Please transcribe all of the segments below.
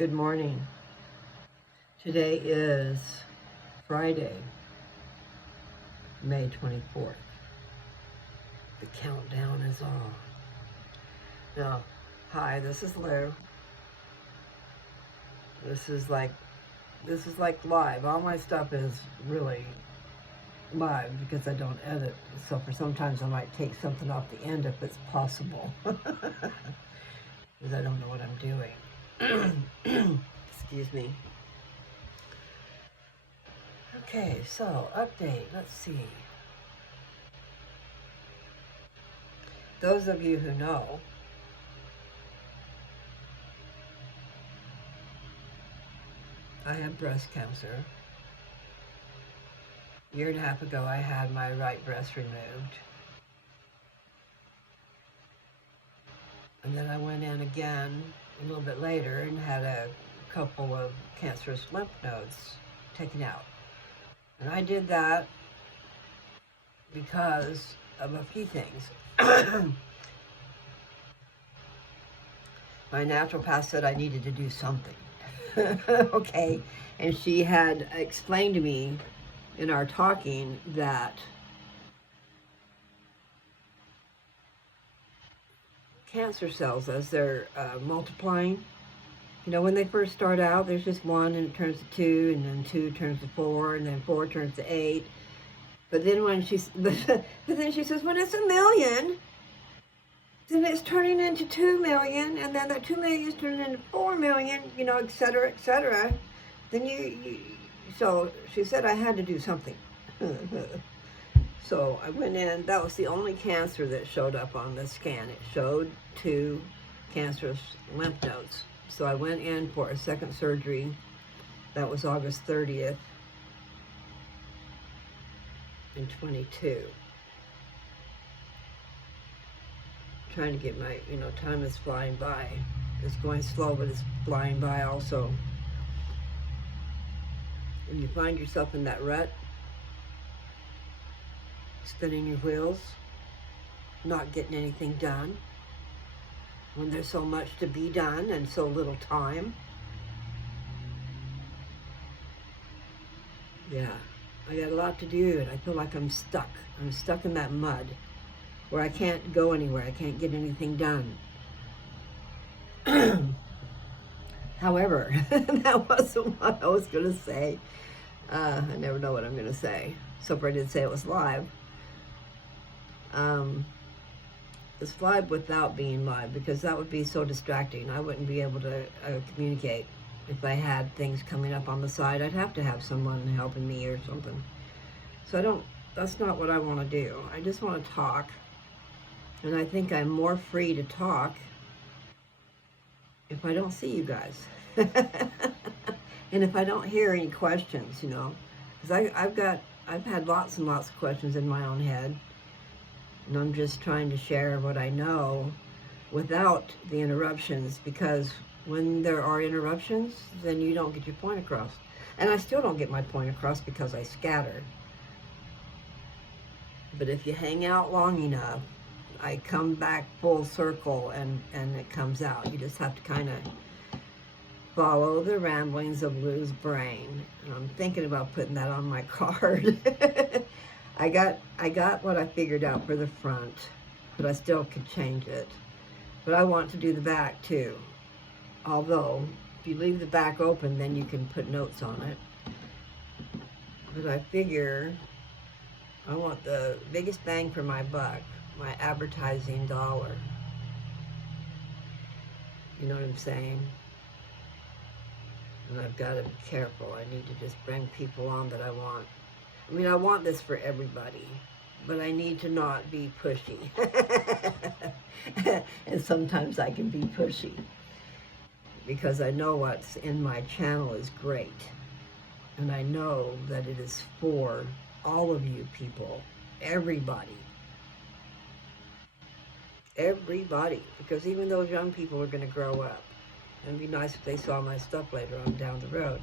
Good morning. Today is Friday, May 24th. The countdown is on. Now, hi, this is Lou. This is like live. All my stuff is really live because I don't edit. So for sometimes I might take something off the end if it's possible. Because I don't know what I'm doing. Excuse me. Okay, so update. Let's see. Those of you who know, I have breast cancer. A year and a half ago, I had my right breast removed. And then I went in again a little bit later and had a couple of cancerous lymph nodes taken out. And I did that because of a few things. My naturopath said I needed to do something. Okay. And she had explained to me in our talking that cancer cells, as they're multiplying, when they first start out, there's just one and it turns to two, and then two turns to four, and then four turns to eight. But then but then she says, when it's 1 million, then it's turning into 2 million, and then that 2 million is turning into 4 million, et cetera, et cetera. Then so she said I had to do something. So I went in. That was the only cancer that showed up on the scan. It showed 2 cancerous lymph nodes. So I went in for a second surgery. That was August 30th in 22. Trying to get my, time is flying by. It's going slow, but it's flying by also. When you find yourself in that rut, spinning your wheels, not getting anything done, when there's so much to be done and so little time. Yeah, I got a lot to do, and I feel like I'm stuck. I'm stuck in that mud where I can't go anywhere. I can't get anything done. However, that wasn't what I was going to say. I never know what I'm going to say. So far I did say it was live. It's live without being live, because that would be so distracting. I wouldn't be able to communicate. If I had things coming up on the side, I'd have to have someone helping me or something. So that's not what I want to do. I just want to talk. And I think I'm more free to talk if I don't see you guys. And if I don't hear any questions, because I've had lots and lots of questions in my own head. And I'm just trying to share what I know without the interruptions, because when there are interruptions, then you don't get your point across. And I still don't get my point across because I scatter. But if you hang out long enough, I come back full circle and it comes out. You just have to kind of follow the ramblings of Lou's brain. And I'm thinking about putting that on my card. I got what I figured out for the front, but I still could change it. But I want to do the back too. Although, if you leave the back open, then you can put notes on it. But I figure I want the biggest bang for my buck, my advertising dollar. You know what I'm saying? And I've got to be careful. I need to just bring people on that I want. I mean, I want this for everybody, but I need to not be pushy. And sometimes I can be pushy, because I know what's in my channel is great. And I know that it is for all of you people, everybody. Everybody. Because even those young people are going to grow up. And it'd be nice if they saw my stuff later on down the road.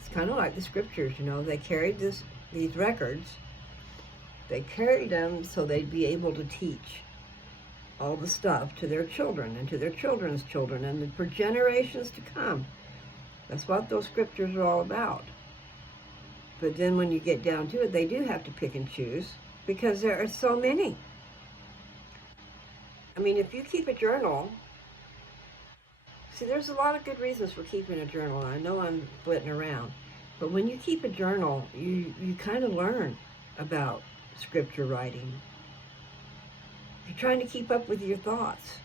It's kind of like the scriptures, they carried these records. They carried them so they'd be able to teach. all the stuff to their children and to their children's children and for generations to come. That's what those scriptures are all about. But then when you get down to it, they do have to pick and choose because there are so many. I mean, if you keep a journal, see, there's a lot of good reasons for keeping a journal. I know I'm flitting around, but when you keep a journal, you kind of learn about scripture writing. You're trying to keep up with your thoughts.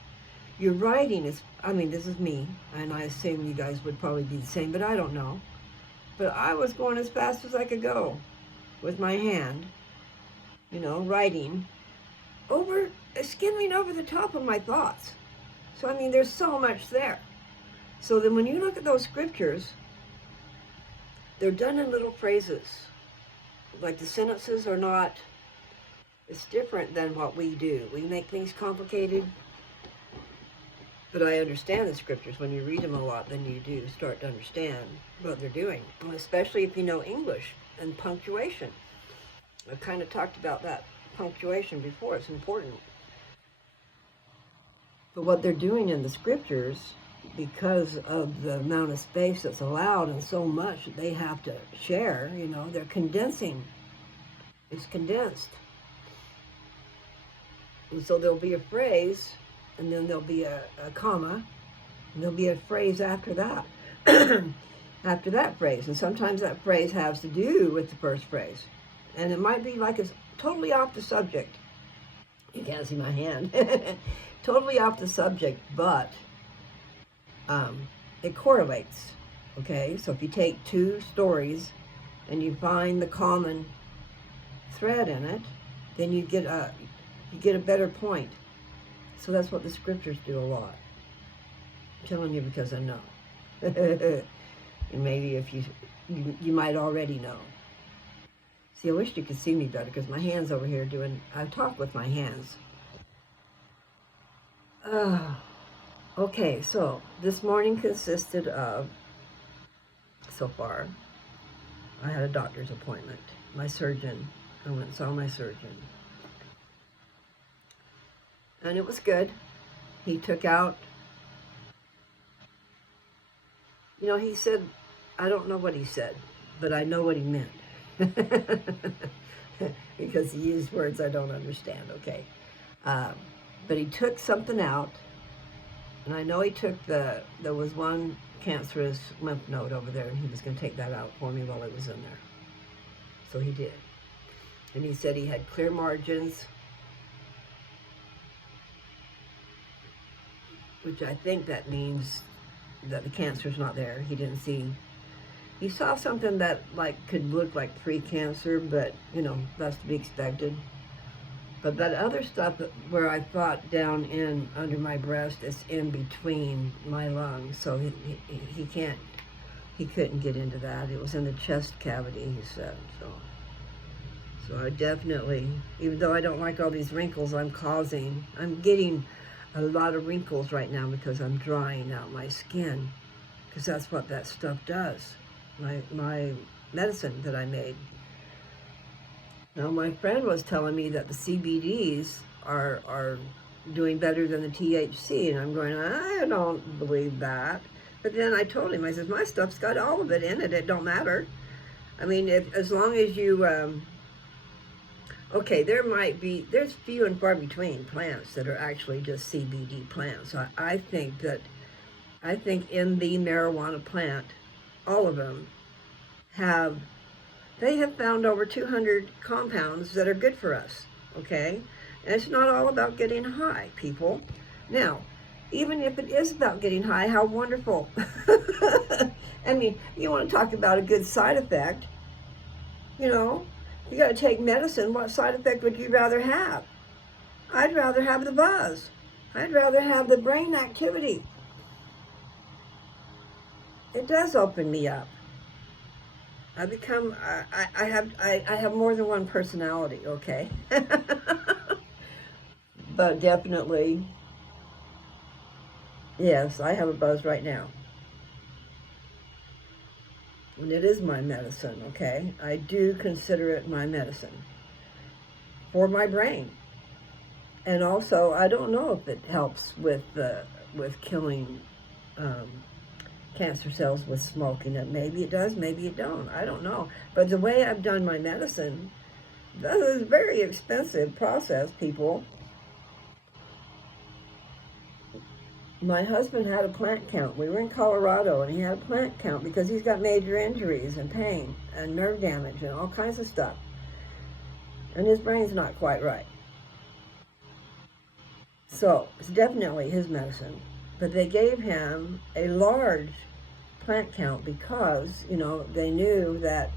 Your writing is, I mean, this is me, and I assume you guys would probably be the same, but I don't know. But I was going as fast as I could go with my hand, writing skimming over the top of my thoughts. So, I mean, there's so much there. So then when you look at those scriptures, they're done in little phrases. Like the sentences are not, it's different than what we do. We make things complicated. But I understand the scriptures. When you read them a lot, then you do start to understand what they're doing. And especially if you know English and punctuation. I've kind of talked about that punctuation before. It's important. But what they're doing in the scriptures, because of the amount of space that's allowed and so much that they have to share, they're condensing. It's condensed. And so there'll be a phrase, and then there'll be a comma, and there'll be a phrase after that. After that phrase. And sometimes that phrase has to do with the first phrase. And it might be like it's totally off the subject. You can't see my hand. Totally off the subject, but it correlates. Okay, so if you take two stories and you find the common thread in it, then you get a better point. So that's what the scriptures do a lot. I'm telling you because I know. And maybe if you might already know. See, I wish you could see me better because my hand's over here I talk with my hands. Okay, so this morning consisted of, so far, I had a doctor's appointment. My surgeon, I went and saw my surgeon. And it was good. He took out, he said, I don't know what he said, but I know what he meant. Because he used words I don't understand, okay? But he took something out, and I know he took there was one cancerous lymph node over there, and he was going to take that out for me while I was in there. So he did. And he said he had clear margins, which I think that means that the cancer's not there. He didn't see. He saw something that could look like pre-cancer, but that's to be expected. But that other stuff where I thought down in under my breast is in between my lungs, so he couldn't get into that. It was in the chest cavity, he said. So I definitely, even though I don't like all these wrinkles I'm getting a lot of wrinkles right now because I'm drying out my skin, because that's what that stuff does. My medicine that I made. Now, my friend was telling me that the CBDs are doing better than the THC, and I'm going, I don't believe that. But then I told him, I said, my stuff's got all of it in it. It don't matter. I mean, as long as you, okay, there's few and far between plants that are actually just CBD plants. So I think in the marijuana plant, all of them they have found over 200 compounds that are good for us, okay? And it's not all about getting high, people. Now, even if it is about getting high, how wonderful. I mean, you want to talk about a good side effect, you got to take medicine. What side effect would you rather have? I'd rather have the buzz. I'd rather have the brain activity. It does open me up. I have more than one personality, okay? But definitely, yes, I have a buzz right now. And it is my medicine, okay? I do consider it my medicine for my brain. And also, I don't know if it helps with killing um, cancer cells with smoking. It maybe it does, maybe it don't. I don't know. But the way I've done my medicine, that is a very expensive process, people. My husband had a plant count. We were in Colorado, and he had a plant count because he's got major injuries and pain and nerve damage and all kinds of stuff. And his brain's not quite right. So it's definitely his medicine. But they gave him a large plant count because, they knew that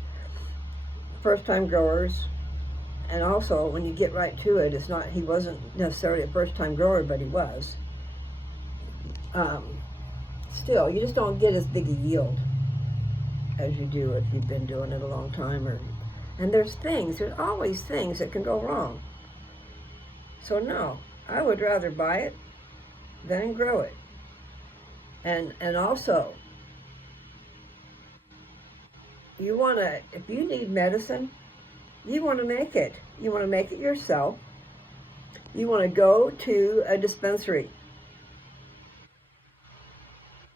first time growers, and also when you get right to it, he wasn't necessarily a first time grower, but he was. Um, Still, you just don't get as big a yield as you do if you've been doing it a long time. And there's always things that can go wrong. So no, I would rather buy it than grow it. And also, if you need medicine, you want to make it. You want to make it yourself. You want to go to a dispensary.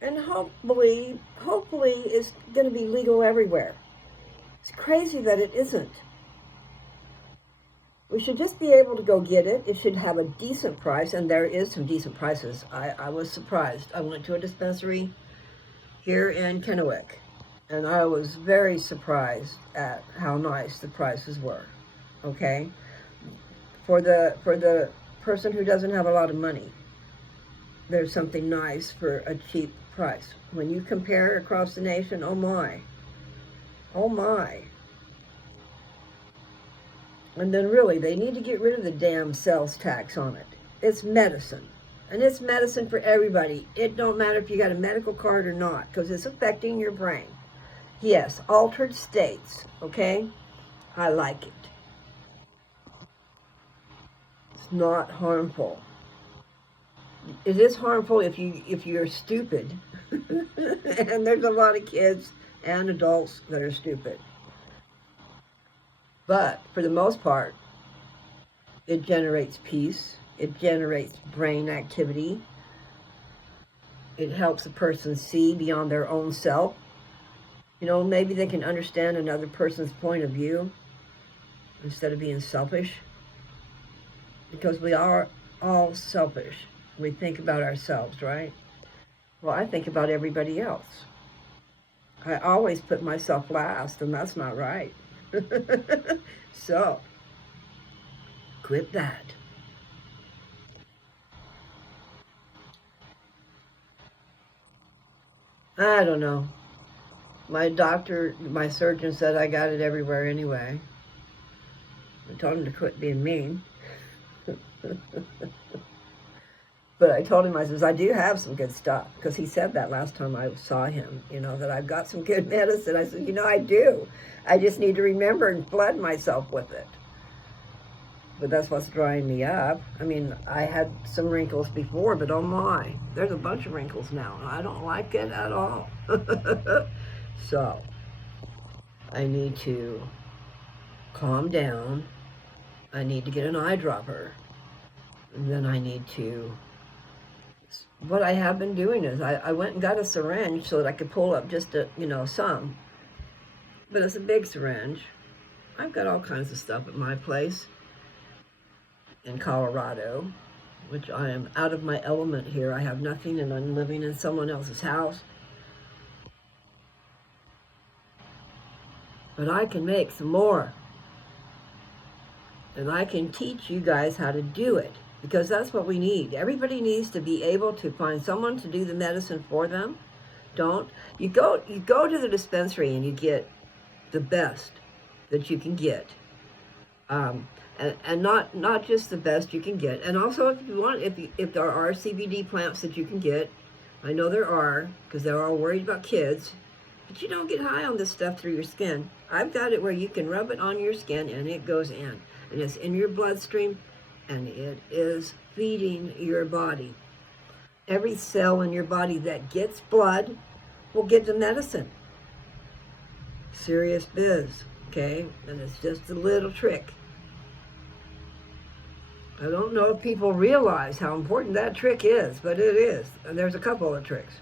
And hopefully it's going to be legal everywhere. It's crazy that it isn't. We should just be able to go get it. It should have a decent price, and there is some decent prices. I was surprised. I went to a dispensary here in Kennewick, and I was very surprised at how nice the prices were. Okay? For the person who doesn't have a lot of money, there's something nice for a cheap price. When you compare across the nation, oh my. Oh my. And then really, they need to get rid of the damn sales tax on it. It's medicine. And it's medicine for everybody. It don't matter if you got a medical card or not, because it's affecting your brain. Yes, altered states, okay? I like it. It's not harmful. It is harmful if you're stupid. And there's a lot of kids and adults that are stupid. But for the most part, it generates peace. It generates brain activity. It helps a person see beyond their own self. Maybe they can understand another person's point of view instead of being selfish. Because we are all selfish. We think about ourselves, right? Well, I think about everybody else. I always put myself last, and that's not right. So, quit that. I don't know. My surgeon said I got it everywhere anyway. I told him to quit being mean. But I told him, I says, I do have some good stuff. Because he said that last time I saw him, that I've got some good medicine. I said, I do. I just need to remember and flood myself with it. But that's what's drying me up. I mean, I had some wrinkles before, but oh my, there's a bunch of wrinkles now. I don't like it at all. So, I need to calm down. I need to get an eyedropper. And then I need to... What I have been doing is I went and got a syringe so that I could pull up just some. But it's a big syringe. I've got all kinds of stuff at my place in Colorado, which I am out of my element here. I have nothing and I'm living in someone else's house. But I can make some more. And I can teach you guys how to do it. Because that's what we need. Everybody needs to be able to find someone to do the medicine for them. You go to the dispensary and you get the best that you can get. And not just the best you can get. And also if you want, if there are CBD plants that you can get, I know there are, because they're all worried about kids, but you don't get high on this stuff through your skin. I've got it where you can rub it on your skin and it goes in. And it's in your bloodstream. And it is feeding your body. Every cell in your body that gets blood will get the medicine. Serious biz, okay? And it's just a little trick. I don't know if people realize how important that trick is, but it is. And there's a couple of tricks.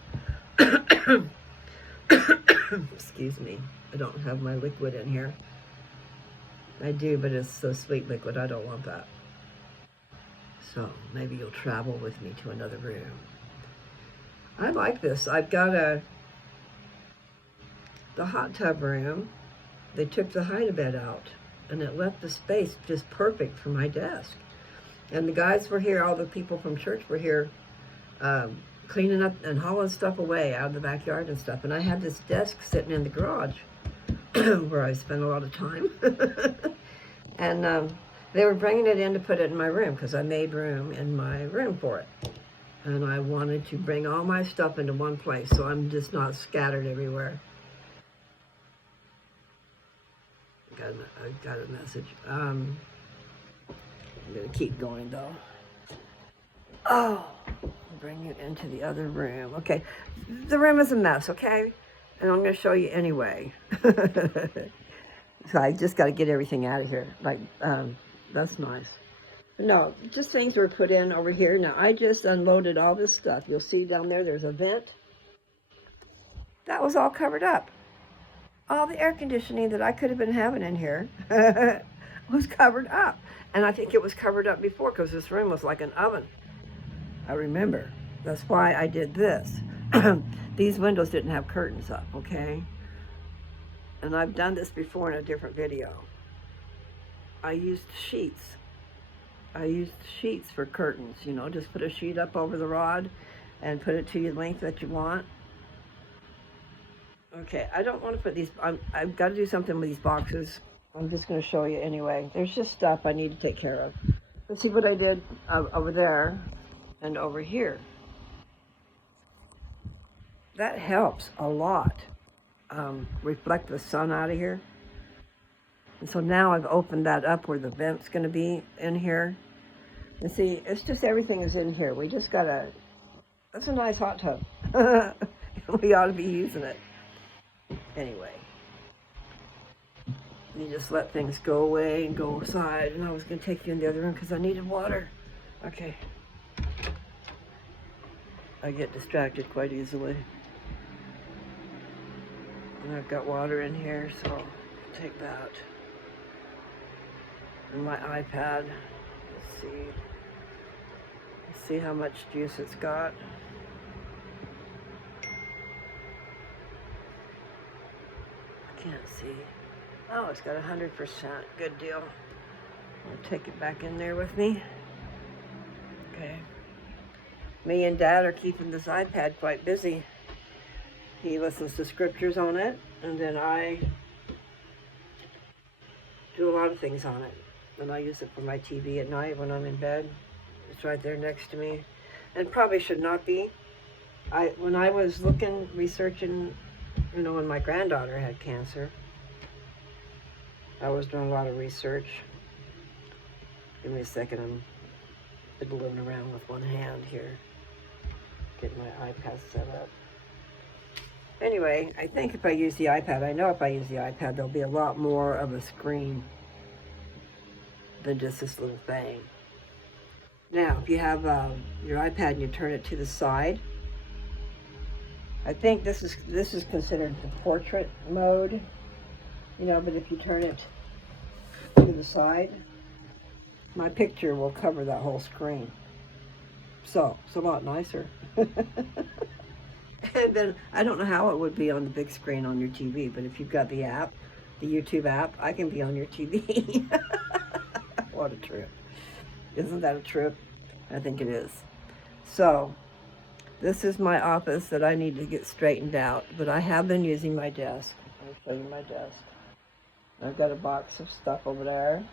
Excuse me. I don't have my liquid in here. I do, but it's so sweet liquid. I don't want that. So maybe you'll travel with me to another room. I like this. I've got the hot tub room. They took the hide-a-bed out, and it left the space just perfect for my desk. And the guys were here. All the people from church were here, cleaning up and hauling stuff away out of the backyard and stuff. And I had this desk sitting in the garage where I spent a lot of time. And they were bringing it in to put it in my room because I made room in my room for it. And I wanted to bring all my stuff into one place so I'm just not scattered everywhere. I got a message. I'm going to keep going though. Oh, I'll bring you into the other room. Okay, the room is a mess, okay? And I'm going to show you anyway. So I just got to get everything out of here. Like, that's nice. No, just things were put in over here. Now, I just unloaded all this stuff. You'll see down there, there's a vent. That was all covered up. All the air conditioning that I could have been having in here was covered up. And I think it was covered up before because this room was like an oven. I remember. That's why I did this. These windows didn't have curtains up, okay? And I've done this before in a different video. I used sheets. I used sheets for curtains, you know, just put a sheet up over the rod and put it to the length that you want. Okay, I don't want to put these, I've got to do something with these boxes. I'm just going to show you anyway. There's just stuff I need to take care of. Let's see what I did over there and over here. That helps a lot. Reflect the sun out of here. And so now I've opened that up where the vent's going to be in here. And see, it's just everything is in here. We just got to, that's a nice hot tub. We ought to be using it. Anyway, you just let things go away and go aside. And I was going to take you in the other room because I needed water. Okay. I get distracted quite easily. And I've got water in here, so I'll take that. And my iPad. Let's see. Let's see how much juice it's got. I can't see. Oh, it's got 100%. Good deal. I'll take it back in there with me. Okay. Me and Dad are keeping this iPad quite busy. He listens to scriptures on it, and then I do a lot of things on it. And I use it for my TV at night when I'm in bed. It's right there next to me. And probably should not be. When I was researching, you know, when my granddaughter had cancer, I was doing a lot of research. Give me a second, I'm fiddling around with one hand here. Get my iPad set up. Anyway, I think if I use the iPad, I know if I use the iPad, there'll be a lot more of a screen than just this little thing. Now, if you have your iPad and you turn it to the side, I think this is considered the portrait mode, you know, but if you turn it to the side, my picture will cover that whole screen. So, it's a lot nicer. And then, I don't know how it would be on the big screen on your TV, but if you've got the app, the YouTube app, I can be on your TV. What a trip. Isn't that a trip? I think it is. So, this is my office that I need to get straightened out, but I have been using my desk. I'll show you my desk. I've got a box of stuff over there,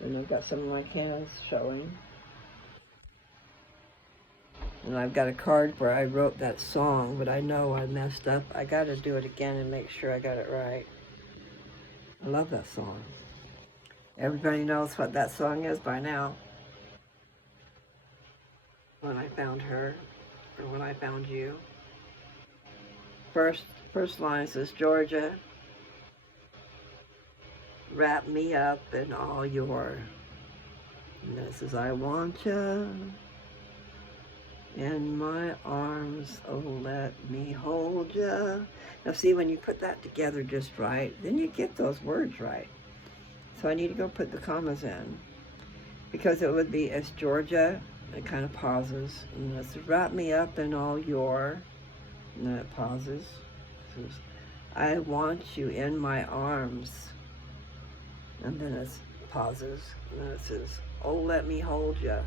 and I've got some of my cans showing. And I've got a card where I wrote that song, but I know I messed up. I got to do it again and make sure I got it right. I love that song. Everybody knows what that song is by now. When I found her, or when I found you. First line says, Georgia, wrap me up in all your And then it says, I want ya in my arms, oh, let me hold ya. Now see, when you put that together just right, then you get those words right. So I need to go put the commas in. Because it would be, it's Georgia, it kind of pauses, and then it's wrap me up in all your, and then it pauses. It says, I want you in my arms, and then it pauses, and then it says, oh, let me hold ya.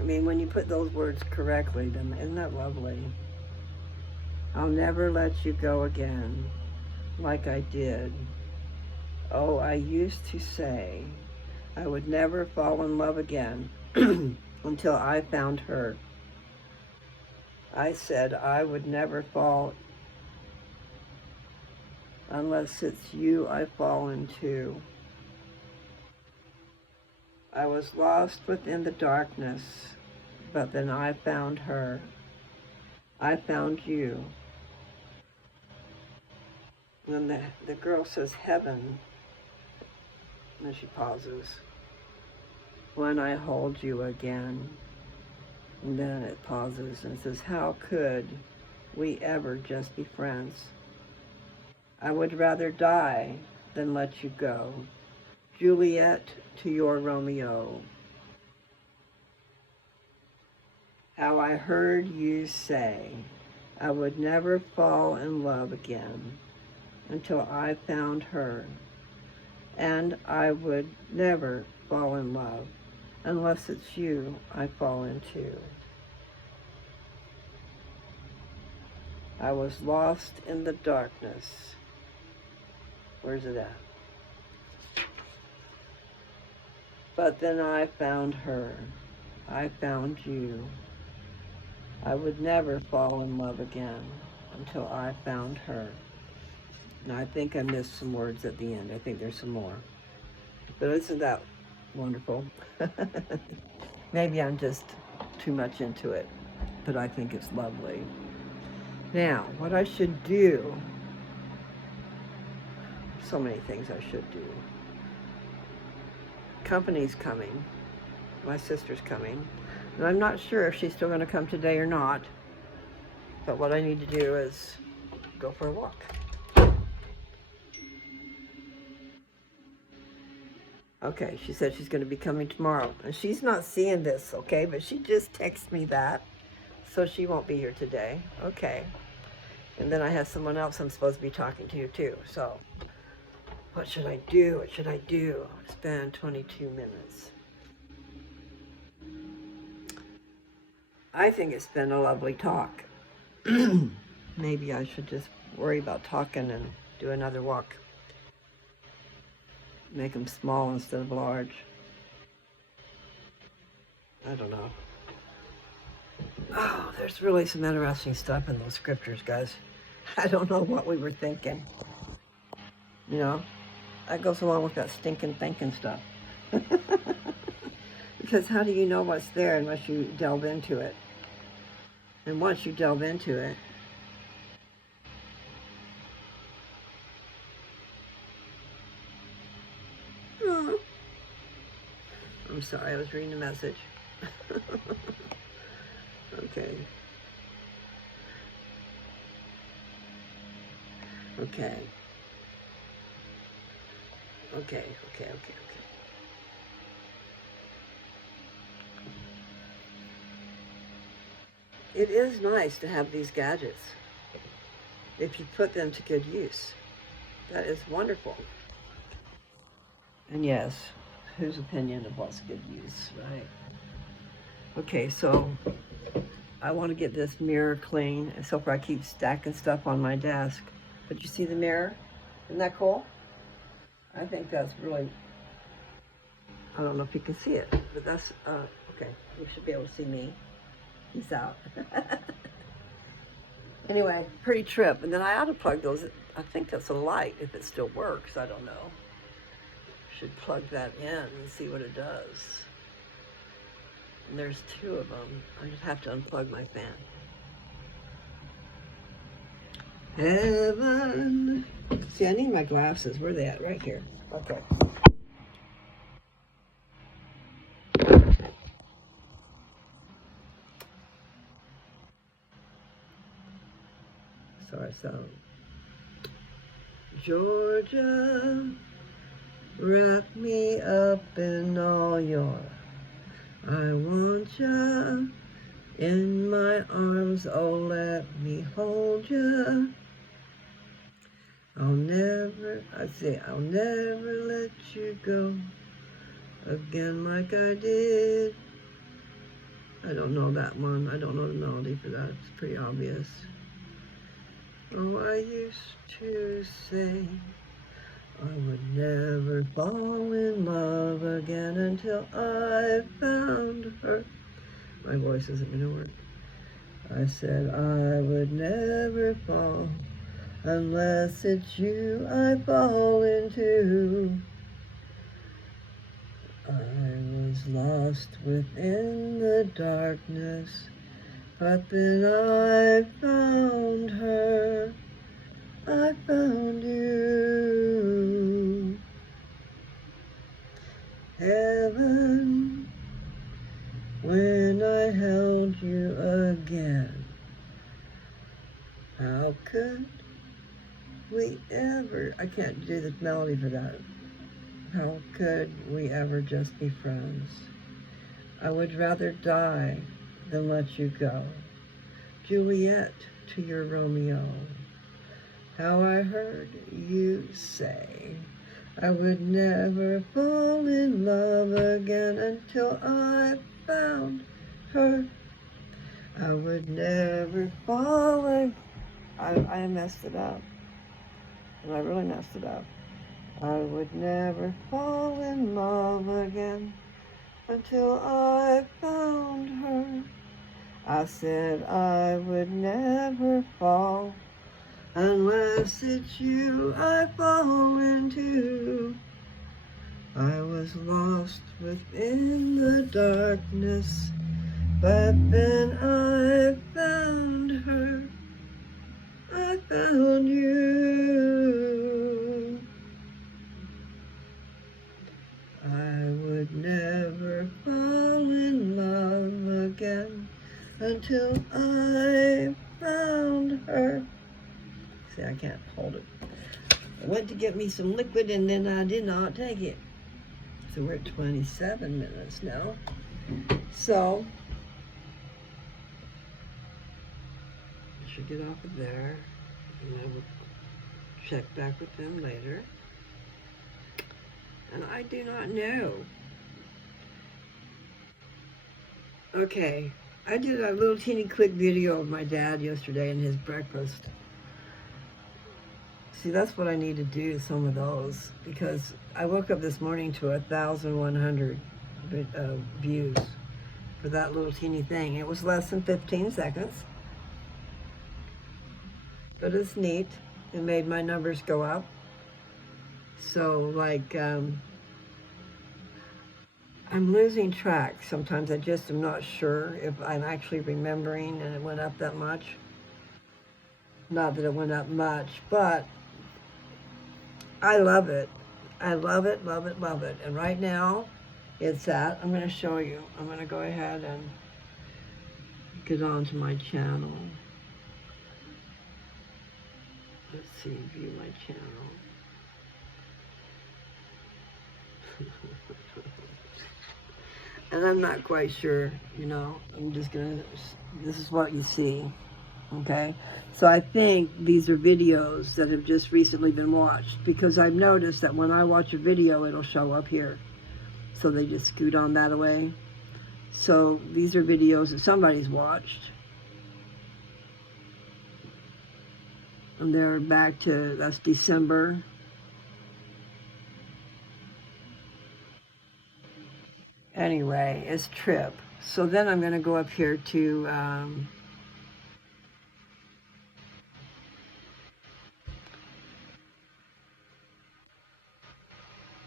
I mean, when you put those words correctly, then isn't that lovely? I'll never let you go again, like I did. Oh, I used to say I would never fall in love again until I found her. I said I would never fall unless it's you I fall into. I was lost within the darkness, but then I found her. I found you. And then the girl says heaven, and then she pauses. When I hold you again. And then it pauses and says, how could we ever just be friends? I would rather die than let you go. Juliet to your Romeo. How I heard you say I would never fall in love again until I found her. And I would never fall in love unless it's you I fall into. I was lost in the darkness. Where's it at? But then I found her. I found you. I would never fall in love again until I found her. Now I think I missed some words at the end. I think there's some more. But isn't that wonderful? Maybe I'm just too much into it, but I think it's lovely. Now, what I should do, so many things I should do. Company's coming. My sister's coming. And I'm not sure if she's still going to come today or not. But what I need to do is go for a walk. Okay, she said she's going to be coming tomorrow. And she's not seeing this, okay? But she just texted me that. So she won't be here today. Okay. And then I have someone else I'm supposed to be talking to too. So what should I do? What should I do? It's been 22 minutes. I think it's been a lovely talk. Maybe I should just worry about talking and do another walk. Make them small instead of large. I don't know. Oh, there's really some interesting stuff in those scriptures, guys. I don't know what we were thinking. You know, that goes along with that stinking thinking stuff. Because how do you know what's there unless you delve into it? And once you delve into it, oh, I'm sorry, I was reading a message. Okay. Okay. Okay. It is nice to have these gadgets if you put them to good use. That is wonderful. And yes, whose opinion of what's good use, right? Okay, so I want to get this mirror clean, and so far I keep stacking stuff on my desk. But you see the mirror? Isn't that cool? I think that's really, I don't know if you can see it, but that's, okay, you should be able to see me. Peace out. Anyway, pretty trip. And then I ought to plug those, I think that's a light, if it still works, I don't know. Should plug that in and see what it does. And there's two of them. I just have to unplug my fan. Heaven. See, I need my glasses. Where are they at? Right here. Okay. So I sung, Georgia, wrap me up in all your, I want ya in my arms, oh let me hold ya. I'll never let you go again like I did. I don't know that one. I don't know the melody for that. It's pretty obvious. Oh, I used to say I would never fall in love again until I found her. My voice isn't going to work. I said I would never fall unless it's you I fall into. I was lost within the darkness, but then I found her. I found you. Heaven, when I held you again, how could we ever, I can't do the melody for that. How could we ever just be friends? I would rather die than let you go. Juliet to your Romeo. How I heard you say I would never fall in love again until I found her. I would never fall in. I messed it up. And I really messed it up. I would never fall in love again until I found her. I said I would never fall unless it's you I fall into. I was lost within the darkness, but then I found her. I found you. I would never fall in love again until I found her. See, I can't hold it. I went to get me some liquid and then I did not take it. So we're at 27 minutes now. So I should get off of there and I will check back with them later. And I do not know. Okay, I did a little teeny quick video of my dad yesterday and his breakfast. See, that's what I need to do, some of those, because I woke up this morning to 1,100 views for that little teeny thing. It was less than 15 seconds, but it's neat. It made my numbers go up. So, like, I'm losing track sometimes. I just am not sure if I'm actually remembering and it went up that much. Not that it went up much, but I love it. I love it, love it, love it. And right now, it's at, I'm going to show you. I'm going to go ahead and get onto my channel. Let's see, view my channel. And I'm not quite sure, you know, I'm just going to, this is what you see, okay? So I think these are videos that have just recently been watched, because I've noticed that when I watch a video, it'll show up here. So they just scoot on that away. So these are videos that somebody's watched. And they're back to, that's December. Anyway, it's Trip. So then I'm going to go up here to,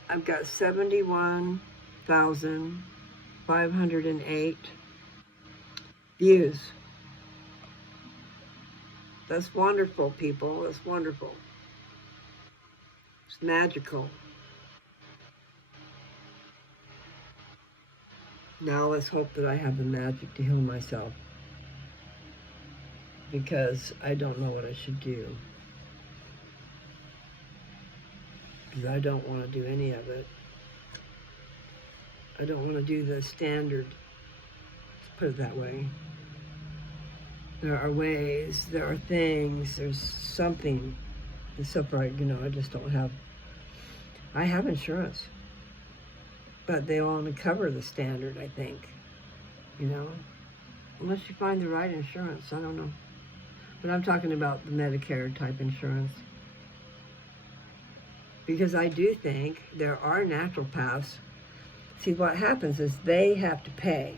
I've got 71,508 views. That's wonderful, people. That's wonderful. It's magical. Now let's hope that I have the magic to heal myself. because I don't know what I should do. Because I don't want to do any of it. I don't want to do the standard, let's put it that way. There are ways, there are things, there's something. Except for, I just don't have, I have insurance. But they only cover the standard, I think. You know? Unless you find the right insurance, I don't know. But I'm talking about the Medicare type insurance. Because I do think there are naturopaths. See, what happens is they have to pay.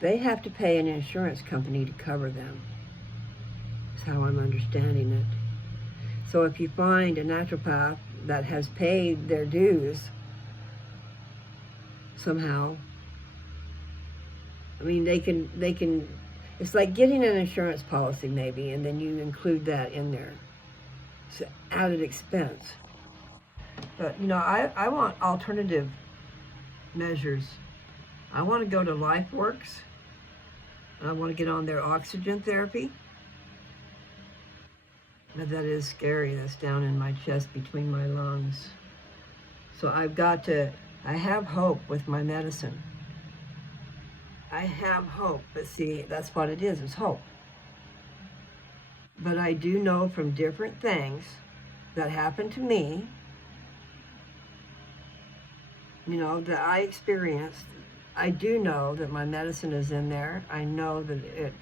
They have to pay an insurance company to cover them. That's how I'm understanding it. So if you find a naturopath that has paid their dues somehow, I mean, they can, it's like getting an insurance policy maybe, and then you include that in there. It's an added expense. But, I want alternative measures. I want to go to LifeWorks. I want to get on their oxygen therapy. But that is scary. That's down in my chest between my lungs. So I have hope with my medicine. I have hope, but see, that's what it is hope. But I do know from different things that happened to me, that I experienced, I do know that my medicine is in there. I know that it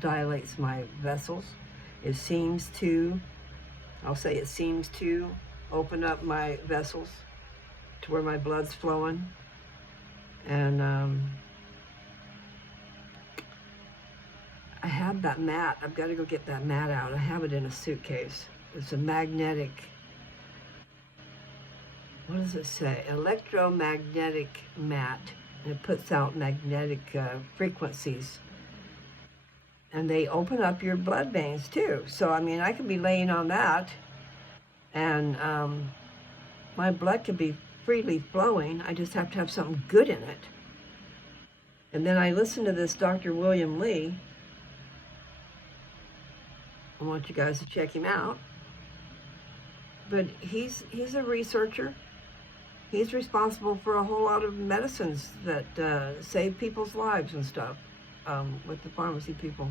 dilates my vessels. It seems to open up my vessels to where my blood's flowing. And I have that mat. I've got to go get that mat out. I have it in a suitcase. It's a magnetic, what does it say? Electromagnetic mat. And it puts out magnetic frequencies. And they open up your blood veins too. So, I could be laying on that and my blood could be freely flowing. I just have to have something good in it. And then I listened to this Dr. William Lee. I want you guys to check him out. But he's a researcher. He's responsible for a whole lot of medicines that save people's lives and stuff with the pharmacy people.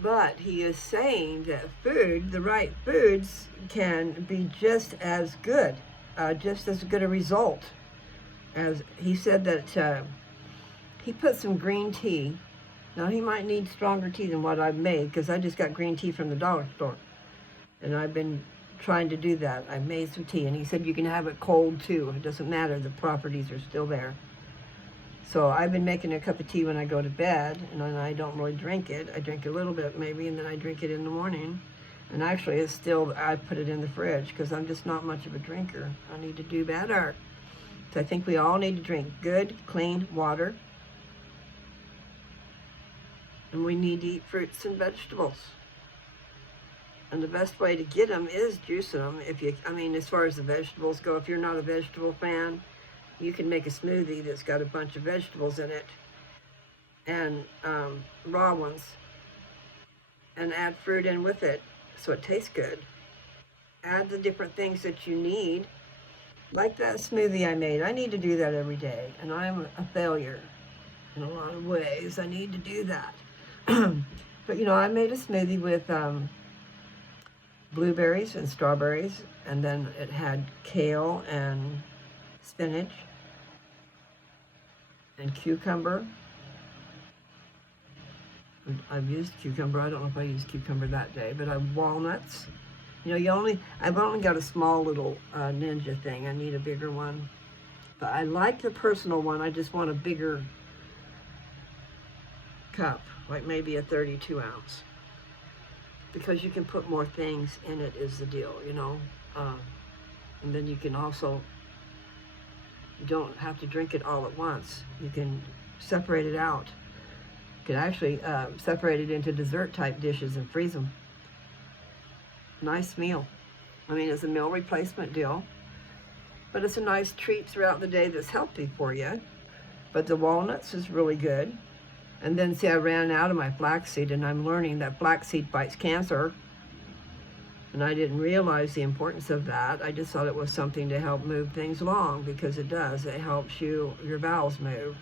But he is saying that the right foods can be just as good a result. As he said that he put some green tea. Now he might need stronger tea than what I've made because I just got green tea from the dollar store. And I've been trying to do that. I made some tea and he said you can have it cold too. It doesn't matter, the properties are still there. So I've been making a cup of tea when I go to bed, and then I don't really drink it. I drink a little bit maybe, and then I drink it in the morning. And actually, I put it in the fridge because I'm just not much of a drinker. I need to do better. So I think we all need to drink good, clean water. And we need to eat fruits and vegetables. And the best way to get them is juicing them. As far as the vegetables go, if you're not a vegetable fan, you can make a smoothie that's got a bunch of vegetables in it and raw ones and add fruit in with it so it tastes good. Add the different things that you need. Like that smoothie I made. I need to do that every day, and I'm a failure in a lot of ways. I need to do that. But I made a smoothie with blueberries and strawberries, and then it had kale and spinach and cucumber. I've used cucumber. I don't know if I used cucumber that day, but I have walnuts. I've only got a small little Ninja thing. I need a bigger one. But I like the personal one. I just want a bigger cup, like maybe a 32 ounce. Because you can put more things in it is the deal, and then you can also, you don't have to drink it all at once. You can separate it out. You can actually separate it into dessert type dishes and freeze them. Nice meal. It's a meal replacement deal, but it's a nice treat throughout the day that's healthy for you. But the walnuts is really good. And then, see, I ran out of my flaxseed, and I'm learning that flaxseed fights cancer. And I didn't realize the importance of that. I just thought it was something to help move things along, because it does. It helps your bowels move.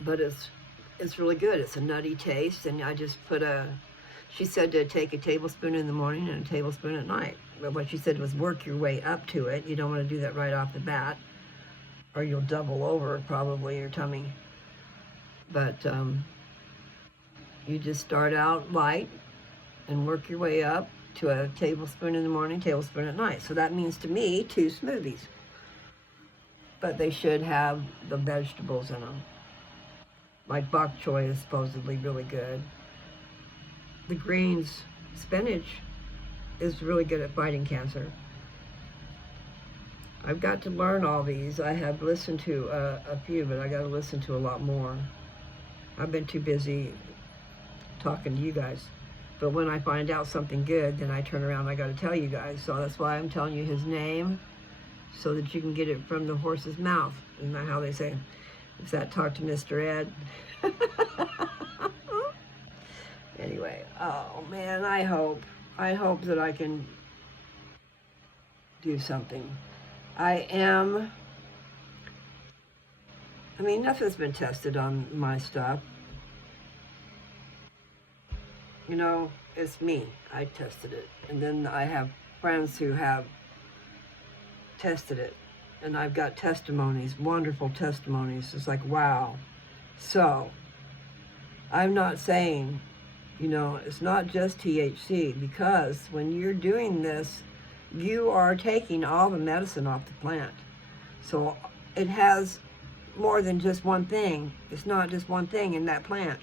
But it's really good. It's a nutty taste, and I just put she said to take a tablespoon in the morning and a tablespoon at night. But what she said was work your way up to it. You don't want to do that right off the bat, or you'll double over probably your tummy. But you just start out light and work your way up to a tablespoon in the morning, tablespoon at night. So that means to me 2 smoothies. But they should have the vegetables in them. Like bok choy is supposedly really good. The greens, spinach, is really good at fighting cancer. I've got to learn all these. I have listened to a few, but I got to listen to a lot more. I've been too busy talking to you guys. But when I find out something good, then I turn around and I got to tell you guys. So that's why I'm telling you his name, so that you can get it from the horse's mouth. Isn't that how they say? Is that talk to Mr. Ed? Anyway, oh man, I hope that I can do something. Nothing's been tested on my stuff. You know, it's me. I tested it. And then I have friends who have tested it. And I've got testimonies, wonderful testimonies. It's like, wow. So, I'm not saying, it's not just THC, because when you're doing this, you are taking all the medicine off the plant. So it has more than just one thing. It's not just one thing in that plant.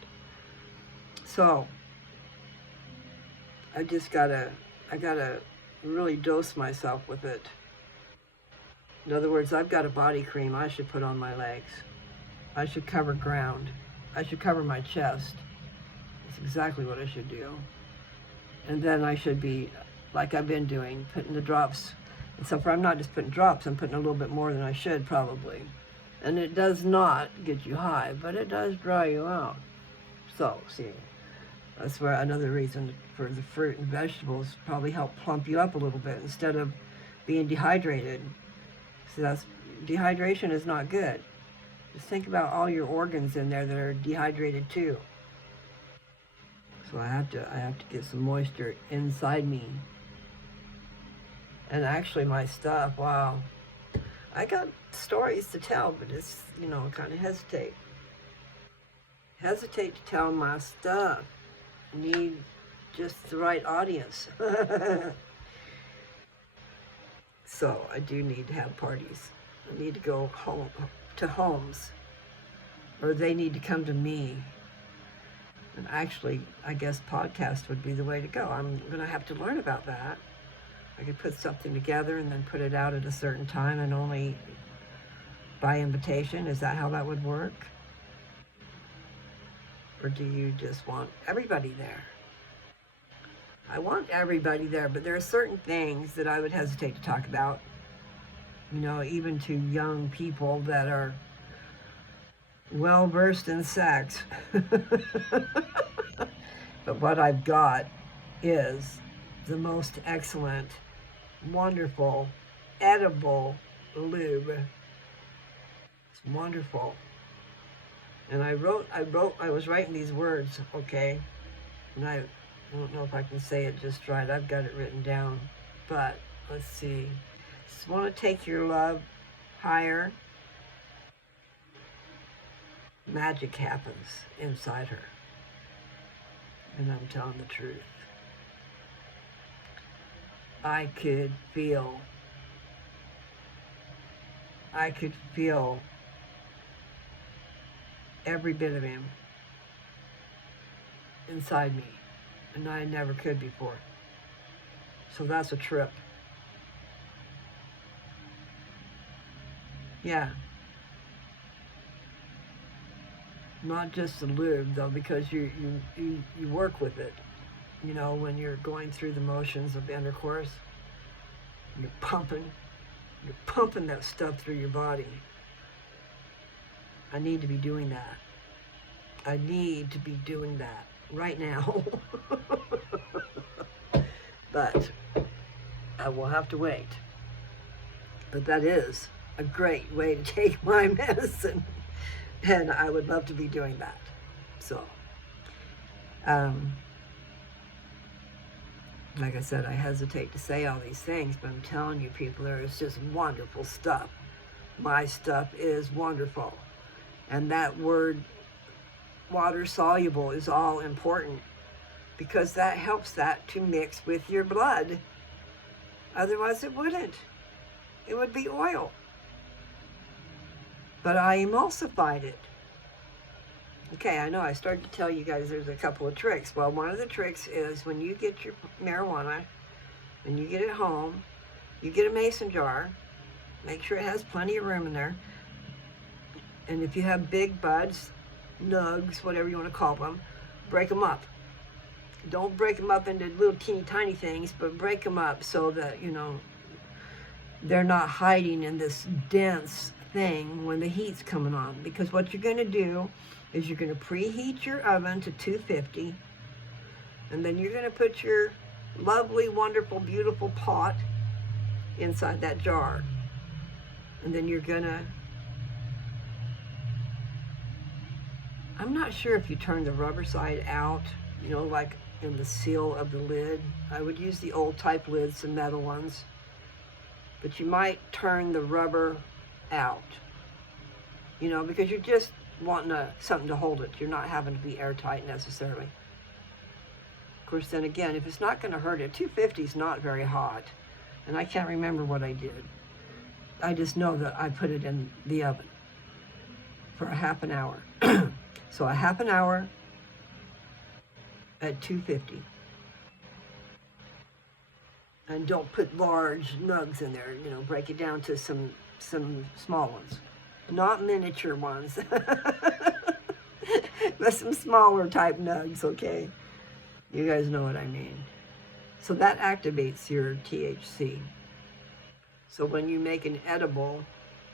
So I gotta really dose myself with it. In other words, I've got a body cream I should put on my legs. I should cover ground. I should cover my chest. That's exactly what I should do. And then I should be, like I've been doing, putting the drops. Except for I'm not just putting drops, I'm putting a little bit more than I should probably. And it does not get you high, but it does dry you out. So, see, that's where another reason for the fruit and vegetables probably help plump you up a little bit instead of being dehydrated. So dehydration is not good. Just think about all your organs in there that are dehydrated too. So I have to get some moisture inside me. And actually my stuff, wow. I got stories to tell, but it's, kind of hesitate. Hesitate to tell my stuff. Need just the right audience. So I do need to have parties. I need to go home to homes, or they need to come to me. And actually, I guess podcast would be the way to go. I'm going to have to learn about that. I could put something together and then put it out at a certain time and only by invitation. Is that how that would work? Or do you just want everybody there? I want everybody there, but there are certain things that I would hesitate to talk about. Even to young people that are well versed in sex. But what I've got is the most excellent, wonderful, edible lube. It's wonderful. And I was writing these words, okay? And I don't know if I can say it just right. I've got it written down. But let's see. Just want to take your love higher. Magic happens inside her. And I'm telling the truth. I could feel every bit of him inside me, and I never could before. So that's a trip. Yeah. Not just the lube though, because you work with it. When you're going through the motions of intercourse, you're pumping that stuff through your body. I need to be doing that. I need to be doing that right now. But I will have to wait. But that is a great way to take my medicine. And I would love to be doing that. So, um, like I said, I hesitate to say all these things, but I'm telling you, people, there is just wonderful stuff. My stuff is wonderful. And that word water soluble is all important because that helps that to mix with your blood. Otherwise, it wouldn't. It would be oil. But I emulsified it. Okay, I know I started to tell you guys there's a couple of tricks. Well, one of the tricks is when you get your marijuana, when you get it home, you get a mason jar, make sure it has plenty of room in there. And if you have big buds, nugs, whatever you want to call them, break them up. Don't break them up into little teeny tiny things, but break them up so that, you know, they're not hiding in this dense thing when the heat's coming on. Because what you're going to do is you're going to preheat your oven to 250, and then you're going to put your lovely, wonderful, beautiful pot inside that jar. And then you're going to, I'm not sure if you turn the rubber side out, you know, like in the seal of the lid. I would use the old type lids, the metal ones. But you might turn the rubber out, you know, because you're just wanting something to hold it. You're not having to be airtight necessarily. Of course, then again, if it's not going to hurt it, 250 is not very hot. And I can't remember what I did. I just know that I put it in the oven for a half an hour. So a half an hour at 250. And don't put large nugs in there, you know, break it down to some small ones. Not miniature ones, but some smaller type nugs, okay? You guys know what I mean. So that activates your THC. So when you make an edible,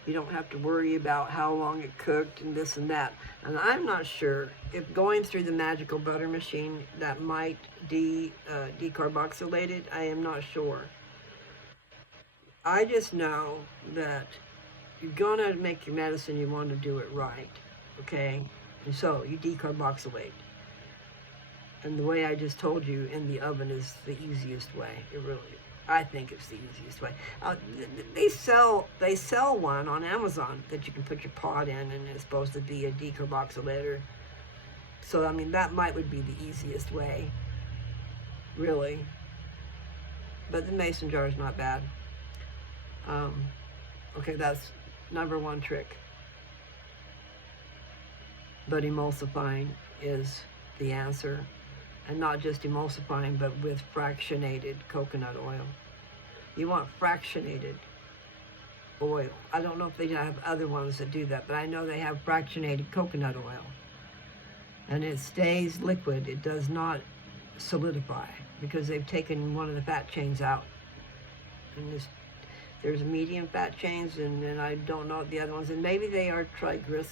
you don't have to worry about how long it cooked and this and that. And I'm not sure if going through the magical butter machine that might decarboxylate it. I am not sure. I just know that you're gonna make your medicine, you want to do it right, okay? And so you decarboxylate. And the way I just told you in the oven is the easiest way. It really, I think it's the easiest way. They sell one on Amazon that you can put your pot in, and it's supposed to be a decarboxylator. So I mean that would be the easiest way, really. But the mason jar is not bad. Okay, that's number one trick. But emulsifying is the answer. And not just emulsifying, but with fractionated coconut oil. You want fractionated oil. I don't know if they have other ones that do that, but I know they have fractionated coconut oil. And it stays liquid. It does not solidify because they've taken one of the fat chains out. And there's medium fat chains, and I don't know the other ones. And maybe they are triglycerides.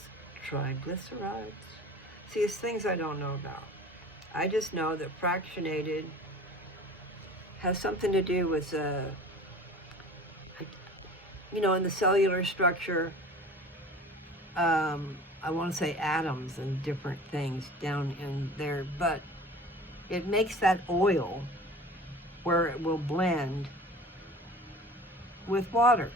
See, it's things I don't know about. I just know that fractionated has something to do with, you know, in the cellular structure, I want to say atoms and different things down in there, but it makes that oil where it will blend with water.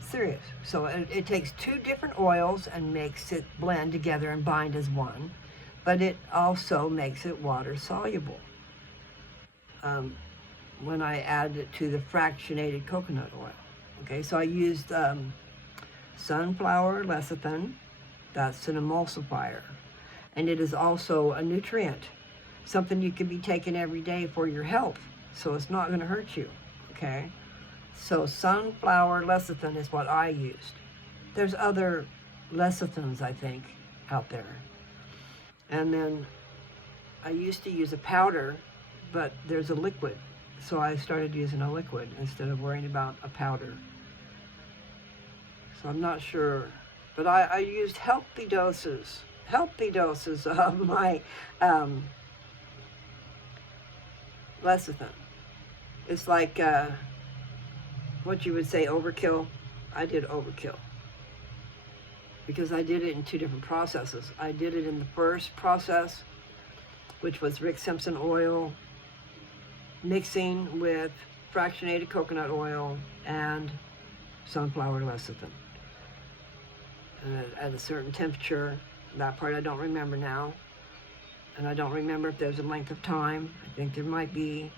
Serious. So it takes two different oils and makes it blend together and bind as one. But it also makes it water soluble when I add it to the fractionated coconut oil. Okay, so I used sunflower lecithin. That's an emulsifier. And it is also a nutrient, something you can be taking every day for your health. So it's not going to hurt you, okay? So sunflower lecithin is what I used. There's other lecithins, I think, out there. And then I used to use a powder, but there's a liquid. So I started using a liquid instead of worrying about a powder. So I'm not sure But I used healthy doses of my lecithin. It's like what you would say overkill. I did overkill because I did it in two different processes. I did it in the first process, which was Rick Simpson oil mixing with fractionated coconut oil and sunflower lecithin. And at a certain temperature. That part I don't remember now. And I don't remember if there's a length of time. I think there might be.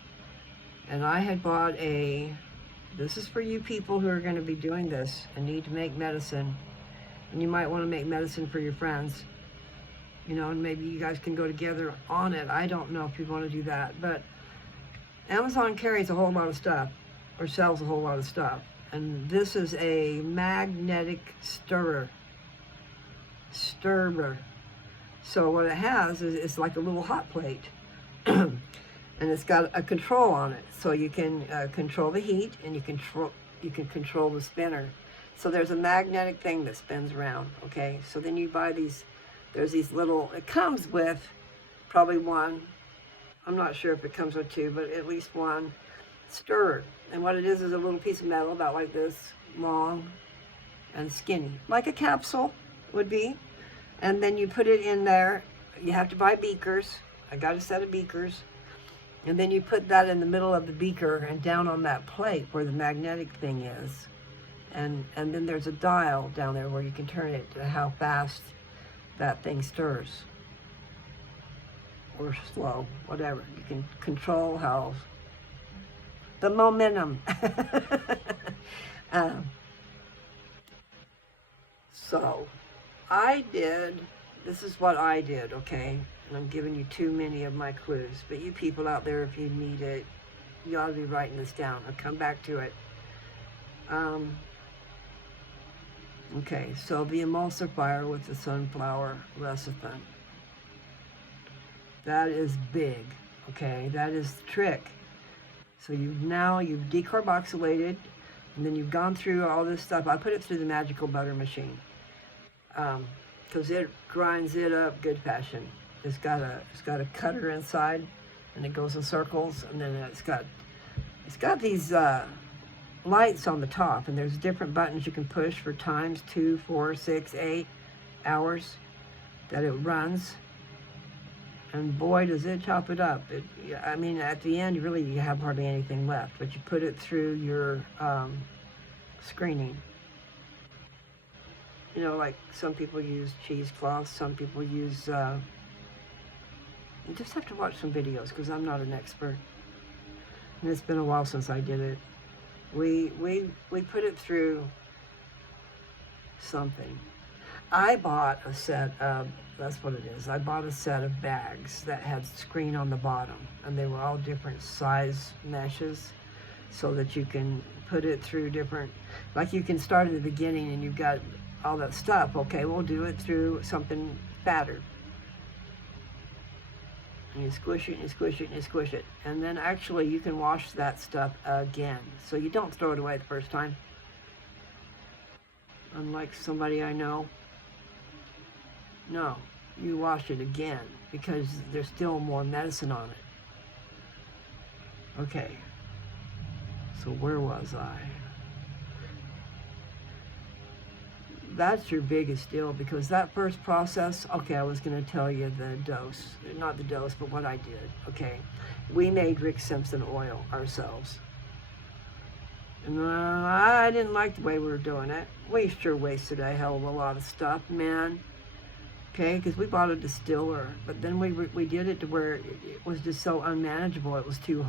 And I had bought this is for you people who are going to be doing this and need to make medicine. And you might want to make medicine for your friends. You know, and maybe you guys can go together on it. I don't know if you want to do that. But Amazon carries a whole lot of stuff, or sells a whole lot of stuff. And this is a magnetic stirrer. So what it has is it's like a little hot plate. And it's got a control on it. So you can control the heat, and you can control the spinner. So there's a magnetic thing that spins around, okay? So then you buy these, there's these little, it comes with probably one, I'm not sure if it comes with two, but at least one stirrer. And what it is a little piece of metal about like this, long and skinny, like a capsule would be. And then you put it in there. You have to buy beakers. I got a set of beakers. And then you put that in the middle of the beaker and down on that plate where the magnetic thing is. And then there's a dial down there where you can turn it to how fast that thing stirs. Or slow, whatever. You can control how the momentum. So this is what I did, okay? And I'm giving you too many of my clues. But you people out there, if you need it, you ought to be writing this down. I'll come back to it. Okay, so the emulsifier with the sunflower lecithin. That is big, okay? That is the trick. So you've decarboxylated, and then you've gone through all this stuff. I put it through the magical butter machine because it grinds it up good fashion. It's got a cutter inside, and it goes in circles, and then it's got these lights on the top, and there's different buttons you can push for times 2, 4, 6, 8 hours that it runs. And boy, does it chop it up. I mean, at the end, you have hardly anything left, but you put it through your screening. You know, like some people use cheesecloths, some people use, you just have to watch some videos because I'm not an expert. And it's been a while since I did it. We put it through something. I bought a set of, that's what it is. I bought a set of bags that had screen on the bottom, and they were all different size meshes so that you can put it through different, like you can start at the beginning and you've got all that stuff. Okay, we'll do it through something fatter. And you squish it, and you squish it, and you squish it. And then actually you can wash that stuff again. So you don't throw it away the first time. Unlike somebody I know. No, you wash it again because there's still more medicine on it. Okay, so where was I? That's your biggest deal because that first process, okay, I was going to tell you the dose, not the dose, but what I did, okay. We made Rick Simpson oil ourselves. And I didn't like the way we were doing it. We sure wasted a hell of a lot of stuff, man. Okay, because we bought a distiller, but then we did it to where it was just so unmanageable. It was too,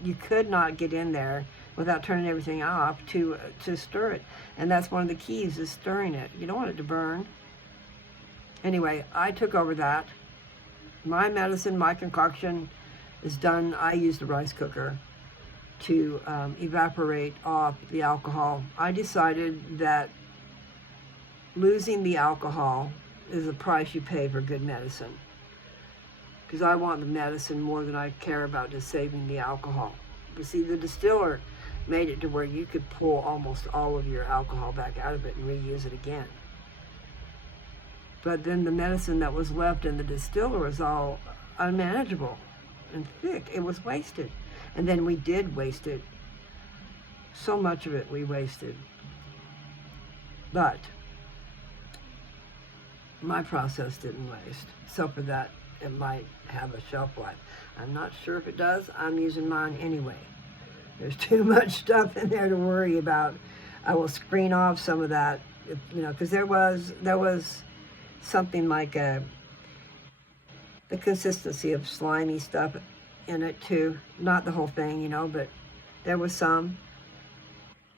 you could not get in there without turning everything off to stir it. And that's one of the keys, is stirring it. You don't want it to burn. Anyway, I took over that. My medicine, my concoction is done. I used a rice cooker to evaporate off the alcohol. I decided that losing the alcohol is the price you pay for good medicine. Because I want the medicine more than I care about just saving the alcohol. But see, the distiller made it to where you could pull almost all of your alcohol back out of it and reuse it again. But then the medicine that was left in the distiller was all unmanageable and thick. It was wasted. And then we did waste it. So much of it we wasted. But my process didn't waste. So for that, it might have a shelf life. I'm not sure if it does. I'm using mine anyway. There's too much stuff in there to worry about. I will screen off some of that, because there was something like the consistency of slimy stuff in it too. Not the whole thing, but there was some.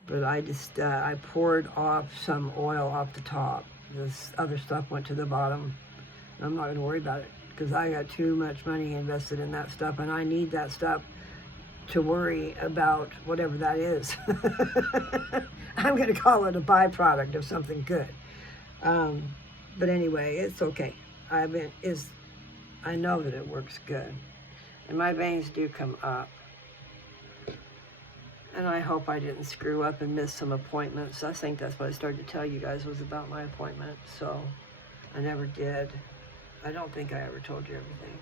But I poured off some oil off the top. This other stuff went to the bottom. I'm not going to worry about it because I got too much money invested in that stuff, and I need that stuff to worry about whatever that is. I'm going to call it a byproduct of something good. But anyway, it's okay. I know that it works good. And my veins do come up. And I hope I didn't screw up and miss some appointments. I think that's what I started to tell you guys was about my appointment. So I never did. I don't think I ever told you everything.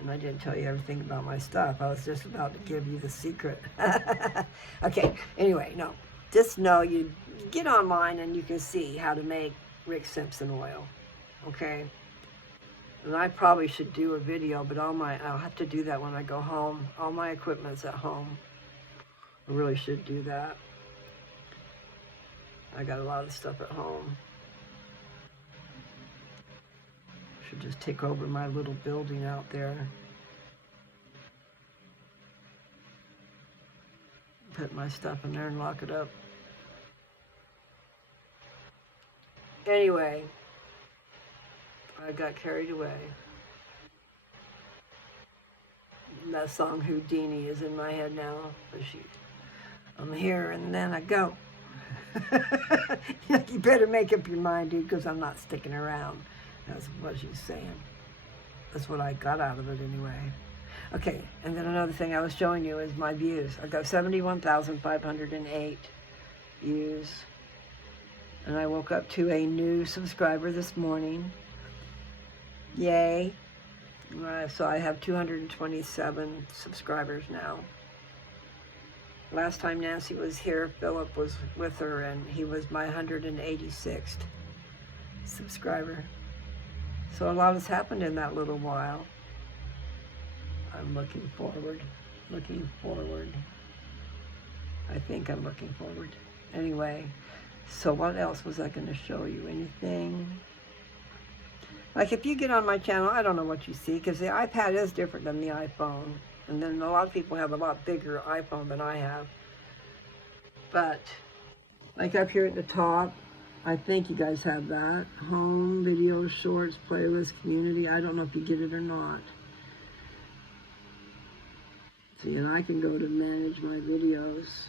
And I didn't tell you everything about my stuff. I was just about to give you the secret. Okay, anyway, no. Just know you get online and you can see how to make Rick Simpson oil. Okay? And I probably should do a video, but I'll have to do that when I go home. All my equipment's at home. I really should do that. I got a lot of stuff at home. Should just take over my little building out there. Put my stuff in there and lock it up. Anyway, I got carried away. That song Houdini is in my head now. I'm here and then I go. You better make up your mind, dude, because I'm not sticking around. That's what she's saying. That's what I got out of it anyway. Okay, and then another thing I was showing you is my views. I've got 71,508 views. And I woke up to a new subscriber this morning. Yay. So I have 227 subscribers now. Last time Nancy was here, Philip was with her, and he was my 186th subscriber. So a lot has happened in that little while. I'm looking forward. I think I'm looking forward. Anyway, so what else was I going to show you? Anything? Like if you get on my channel, I don't know what you see, because the iPad is different than the iPhone. And then a lot of people have a lot bigger iPhone than I have. But, like up here at the top, I think you guys have that. Home, video, shorts, playlist, community. I don't know if you get it or not. See, and I can go to manage my videos.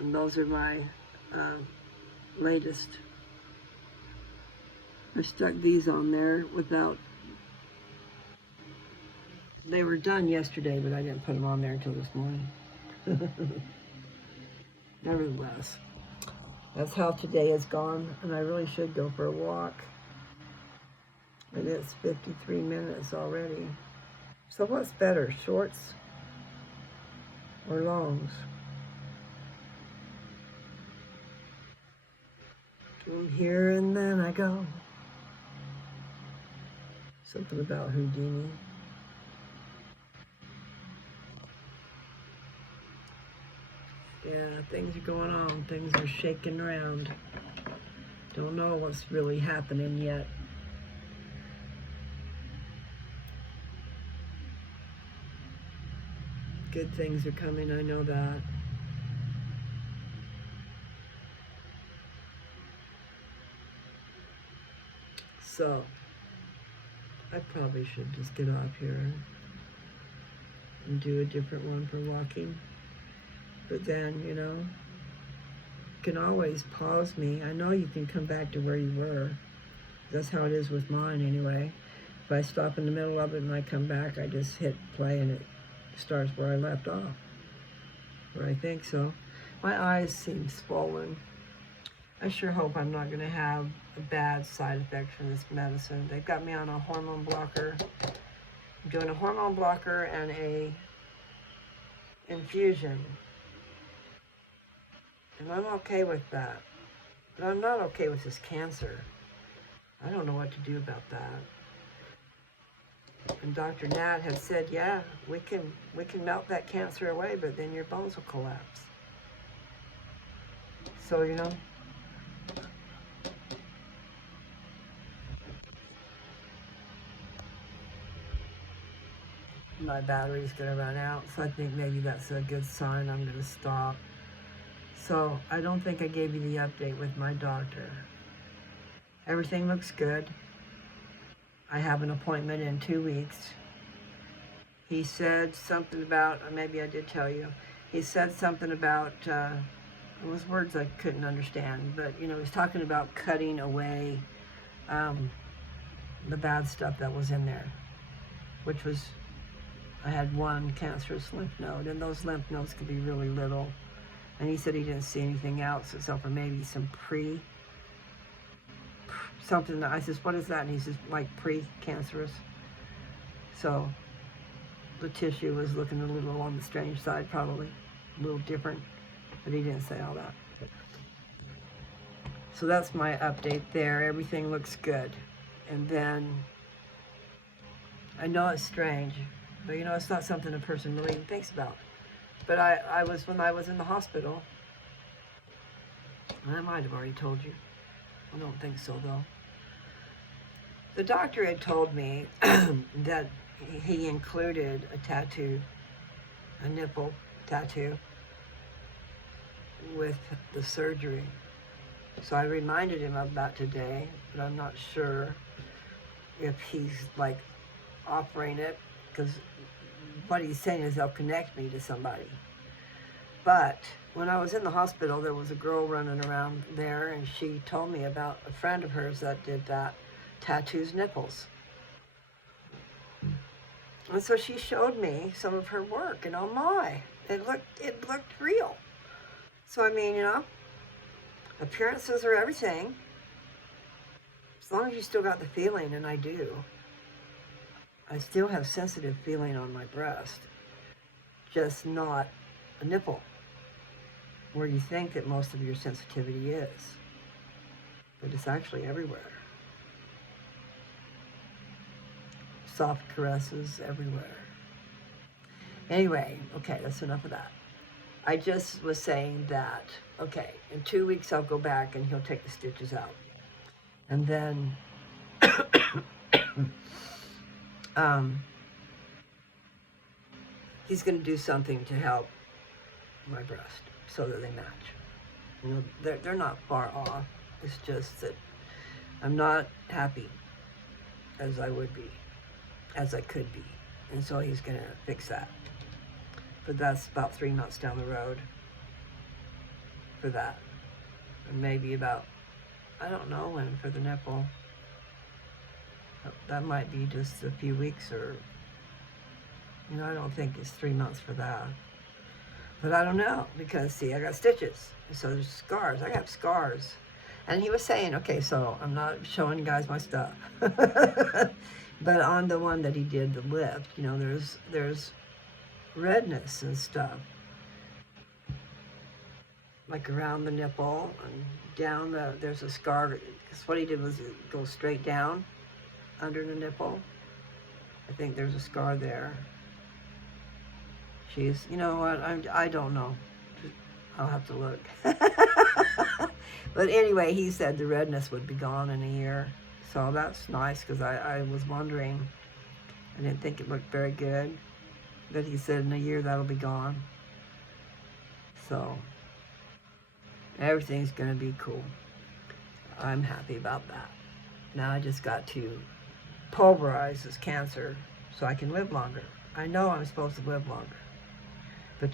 And those are my latest. I stuck these on there without... They were done yesterday, but I didn't put them on there until this morning. Nevertheless, that's how today is gone, and I really should go for a walk. And it's 53 minutes already. So what's better, shorts or longs? From here and then I go. Something about Houdini. Yeah, things are going on. Things are shaking around. Don't know what's really happening yet. Good things are coming, I know that. So, I probably should just get off here and do a different one for walking. But then, you can always pause me. I know you can come back to where you were. That's how it is with mine anyway. If I stop in the middle of it and I come back, I just hit play and it starts where I left off. Or I think so. My eyes seem swollen. I sure hope I'm not going to have a bad side effect from this medicine. They've got me on a hormone blocker. I'm doing a hormone blocker and a infusion. And I'm okay with that. But I'm not okay with this cancer. I don't know what to do about that. And Dr. Nat had said, yeah, we can melt that cancer away, but then your bones will collapse. So, my battery's going to run out. So I think maybe that's a good sign I'm going to stop. So I don't think I gave you the update with my doctor. Everything looks good. I have an appointment in 2 weeks. He said something about, or maybe I did tell you, he said something about, it was words I couldn't understand, but he was talking about cutting away the bad stuff that was in there, which was, I had one cancerous lymph node, and those lymph nodes could be really little. And he said he didn't see anything else except for maybe some something. I says, what is that? And he says, like pre-cancerous. So the tissue was looking a little on the strange side, probably a little different, but he didn't say all that. So that's my update there. Everything looks good. And then I know it's strange, but it's not something a person really even thinks about. But when I was in the hospital, I might have already told you. I don't think so, though. The doctor had told me that he included a tattoo, a nipple tattoo, with the surgery. So I reminded him of that today, but I'm not sure if he's like offering it, because what he's saying is they'll connect me to somebody. But when I was in the hospital, there was a girl running around there, and she told me about a friend of hers that did that, tattoos nipples. And so she showed me some of her work, and oh my, it looked real. So I mean, appearances are everything. As long as you still got the feeling, and I do. I still have sensitive feeling on my breast, just not a nipple, where you think that most of your sensitivity is. But it's actually everywhere. Soft caresses everywhere. Anyway, okay, that's enough of that. I just was saying that, okay, in 2 weeks I'll go back and he'll take the stitches out. And then he's going to do something to help my breast so that they match. They're not far off. It's just that I'm not happy as I would be, as I could be. And so he's going to fix that. But that's about 3 months down the road for that. And maybe about, I don't know when for the nipple. That might be just a few weeks, or, I don't think it's 3 months for that. But I don't know, because see, I got stitches. So there's scars. I have scars. And he was saying, okay, so I'm not showing you guys my stuff. But on the one that he did, the lift, there's redness and stuff. Like around the nipple and down there's a scar. Because what he did was go straight down under the nipple. I think there's a scar there. She's, you know what, I don't know. I'll have to look. But anyway, he said the redness would be gone in a year. So that's nice, because I was wondering. I didn't think it looked very good. But he said in a year that'll be gone. So everything's going to be cool. I'm happy about that. Now I just got to pulverize this cancer so I can live longer. I know I'm supposed to live longer. But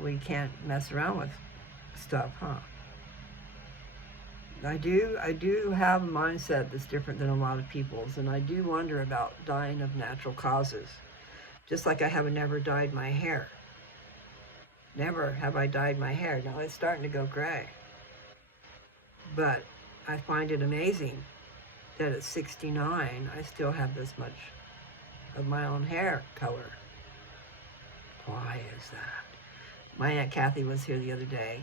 we can't mess around with stuff, huh? I do have a mindset that's different than a lot of people's, and I do wonder about dying of natural causes. Just like I have never dyed my hair. Never have I dyed my hair. Now it's starting to go gray. But I find it amazing that at 69, I still have this much of my own hair color. Why is that? My Aunt Kathy was here the other day,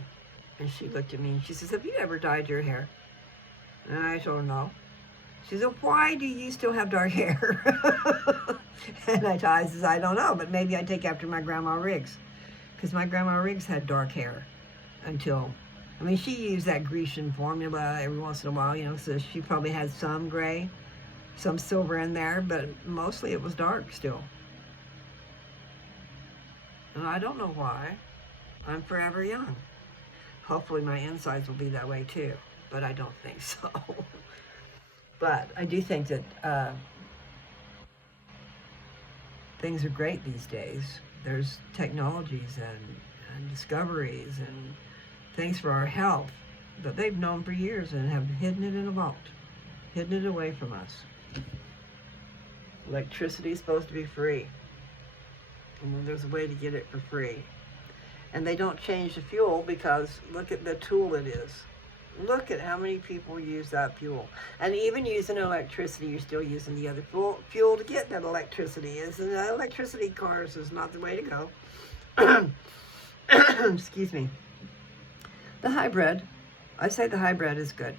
and she looked at me and she says, "Have you ever dyed your hair?" And I told her no. She said, "Why do you still have dark hair?" And I says, "I don't know, but maybe I take after my Grandma Riggs. Because my Grandma Riggs had dark hair until, I mean, she used that Grecian formula every once in a while, you know, so she probably had some gray, some silver in there, but mostly it was dark still. And I don't know why. I'm forever young. Hopefully my insides will be that way too, but I don't think so." But I do think that things are great these days. There's technologies and discoveries and things for our health that they've known for years and have hidden it in a vault, hidden it away from us. Electricity is supposed to be free, and there's a way to get it for free. And they don't change the fuel because look at the tool it is. Look at how many people use that fuel. And even using electricity, you're still using the other fuel to get that electricity. Electricity cars is not the way to go. Excuse me. The hybrid, I say the hybrid is good.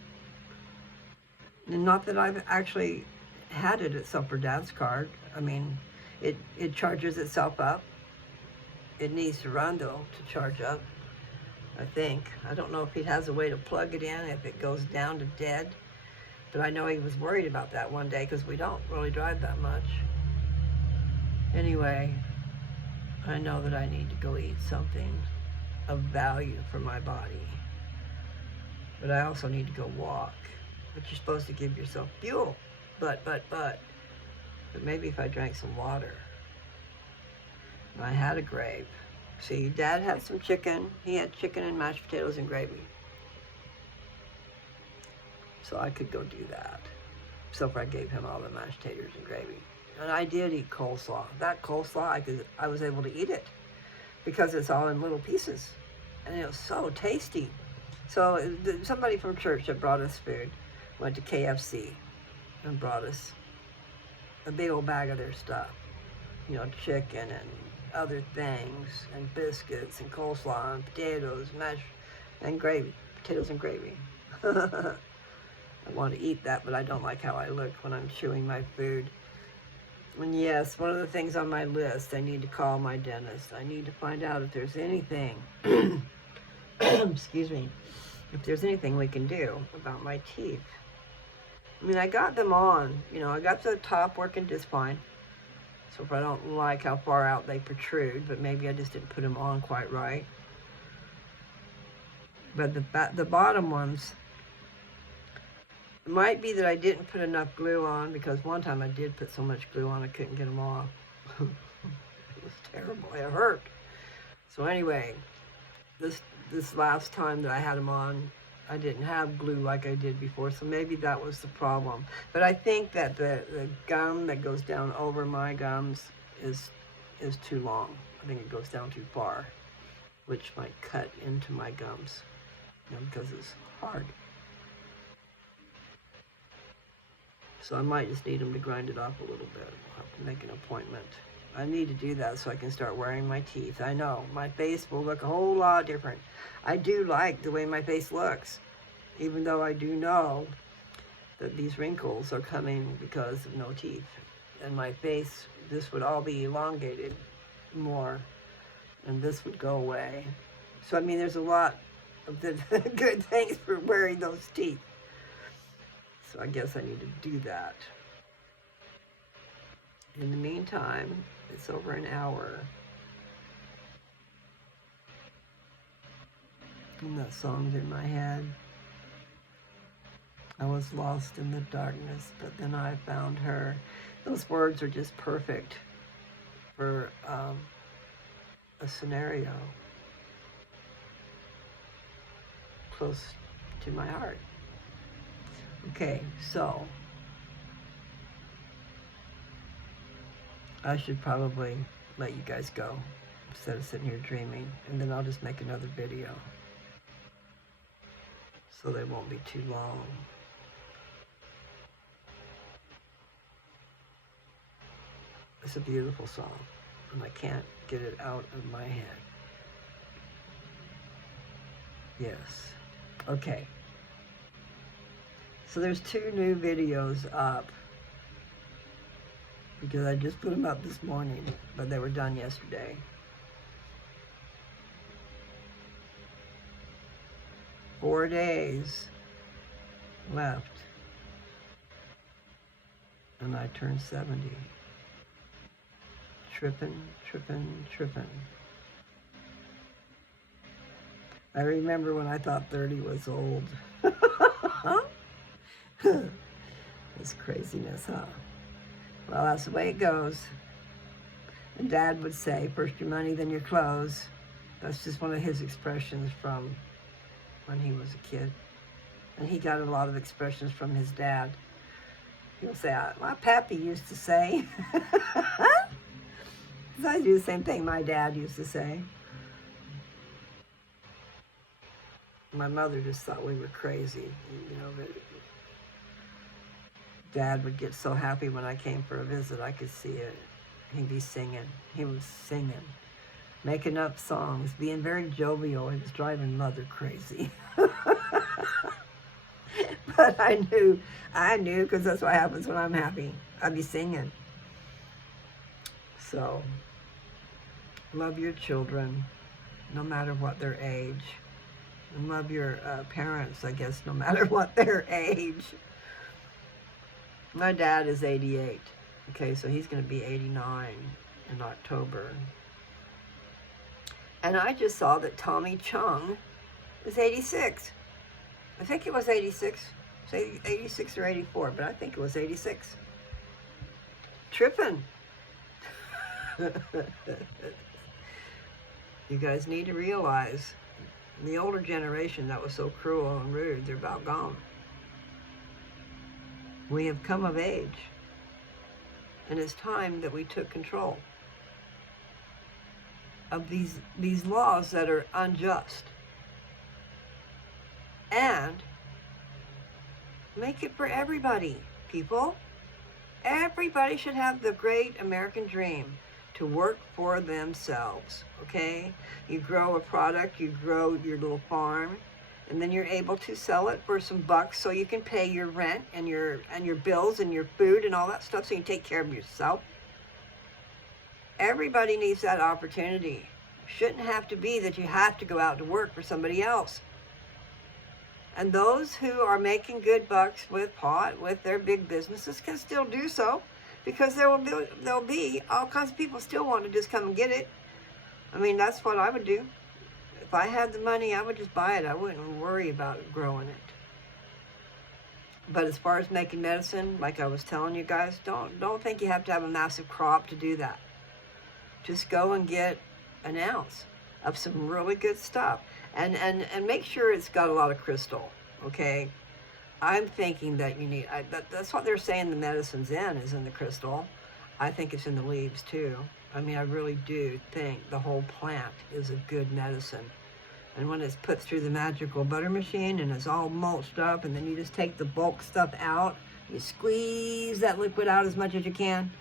And not that I've actually had it except for Dad's car. I mean, it charges itself up. It needs to run though to charge up, I think. I don't know if he has a way to plug it in if it goes down to dead. But I know he was worried about that one day because we don't really drive that much. Anyway, I know that I need to go eat something of value for my body. But I also need to go walk. But you're supposed to give yourself fuel. But maybe if I drank some water. I had a grape. See, Dad had some chicken. He had chicken and mashed potatoes and gravy. So I could go do that. Except for I gave him all the mashed potatoes and gravy. And I did eat coleslaw. That coleslaw, I was able to eat it because it's all in little pieces. And it was so tasty. So somebody from church that brought us food went to KFC and brought us a big old bag of their stuff. You know, chicken and other things, and biscuits and coleslaw and potatoes, mashed and gravy, potatoes and gravy. I want to eat that, but I don't like how I look when I'm chewing my food. And yes, one of the things on my list, I need to call my dentist. I need to find out if there's anything, excuse me, if there's anything we can do about my teeth. I mean, I got them on, you know, I got the top working just fine. So if I don't like how far out they protrude, but maybe I just didn't put them on quite right. But the bottom ones, it might be that I didn't put enough glue on because one time I did put so much glue on I couldn't get them off. It was terrible. It hurt. So anyway, this last time that I had them on, I didn't have glue like I did before, so maybe that was the problem. But I think that the gum that goes down over my gums is too long. I think it goes down too far, which might cut into my gums, you know, because it's hard. So I might just need them to grind it off a little bit. I'll have to make an appointment. I need to do that so I can start wearing my teeth. I know, my face will look a whole lot different. I do like the way my face looks, even though I do know that these wrinkles are coming because of no teeth. And my face, this would all be elongated more, and this would go away. So, I mean, there's a lot of the good things for wearing those teeth. So I guess I need to do that. In the meantime, it's over an hour. And that song's in my head. I was lost in the darkness, but then I found her. Those words are just perfect for a scenario close to my heart. Okay, so I should probably let you guys go instead of sitting here dreaming, and then I'll just make another video. so they won't be too long. It's a beautiful song, and I can't get it out of my head. Yes. Okay. So there's 2 new videos up, because I just put them up this morning, but they were done yesterday. 4 days left, and I turned 70. Tripping, tripping, tripping. I remember when I thought 30 was old. It's craziness, huh? Well, that's the way it goes. And Dad would say, first your money, then your clothes. That's just one of his expressions from when he was a kid. And he got a lot of expressions from his dad. He'll say, my pappy used to say. I do the same thing my dad used to say. My mother just thought we were crazy, you know, but Dad would get so happy when I came for a visit. I could see it. He'd be singing. He was singing, making up songs, being very jovial. He was driving Mother crazy. But I knew, because that's what happens when I'm happy. I'd be singing. So, love your children, no matter what their age. And love your parents, I guess, no matter what their age. My dad is 88. Okay, so he's going to be 89 in October. And I just saw that Tommy Chung is 86. I think it was 86. Say 86 or 84, but I think it was 86. Tripping. You guys need to realize, the older generation that was so cruel and rude, they're about gone. We have come of age, and it's time that we took control of these laws that are unjust, and make it for everybody, people. Everybody should have the great American dream to work for themselves, okay? You grow a product, you grow your little farm, and then you're able to sell it for some bucks so you can pay your rent and your bills and your food and all that stuff, so you can take care of yourself. Everybody needs that opportunity. Shouldn't have to be that you have to go out to work for somebody else. And those who are making good bucks with pot, with their big businesses, can still do so, because there'll be all kinds of people still want to just come and get it. I mean, that's what I would do. If I had the money, I would just buy it. I wouldn't worry about growing it. But as far as making medicine, like I was telling you guys, don't think you have to have a massive crop to do that. Just go and get an ounce of some really good stuff. And make sure it's got a lot of crystal, okay? I'm thinking that you need, that's what they're saying the medicine's in, is in the crystal. I think it's in the leaves too. I mean, I really do think the whole plant is a good medicine. And when it's put through the magical butter machine and it's all mulched up, and then you just take the bulk stuff out, you squeeze that liquid out as much as you can,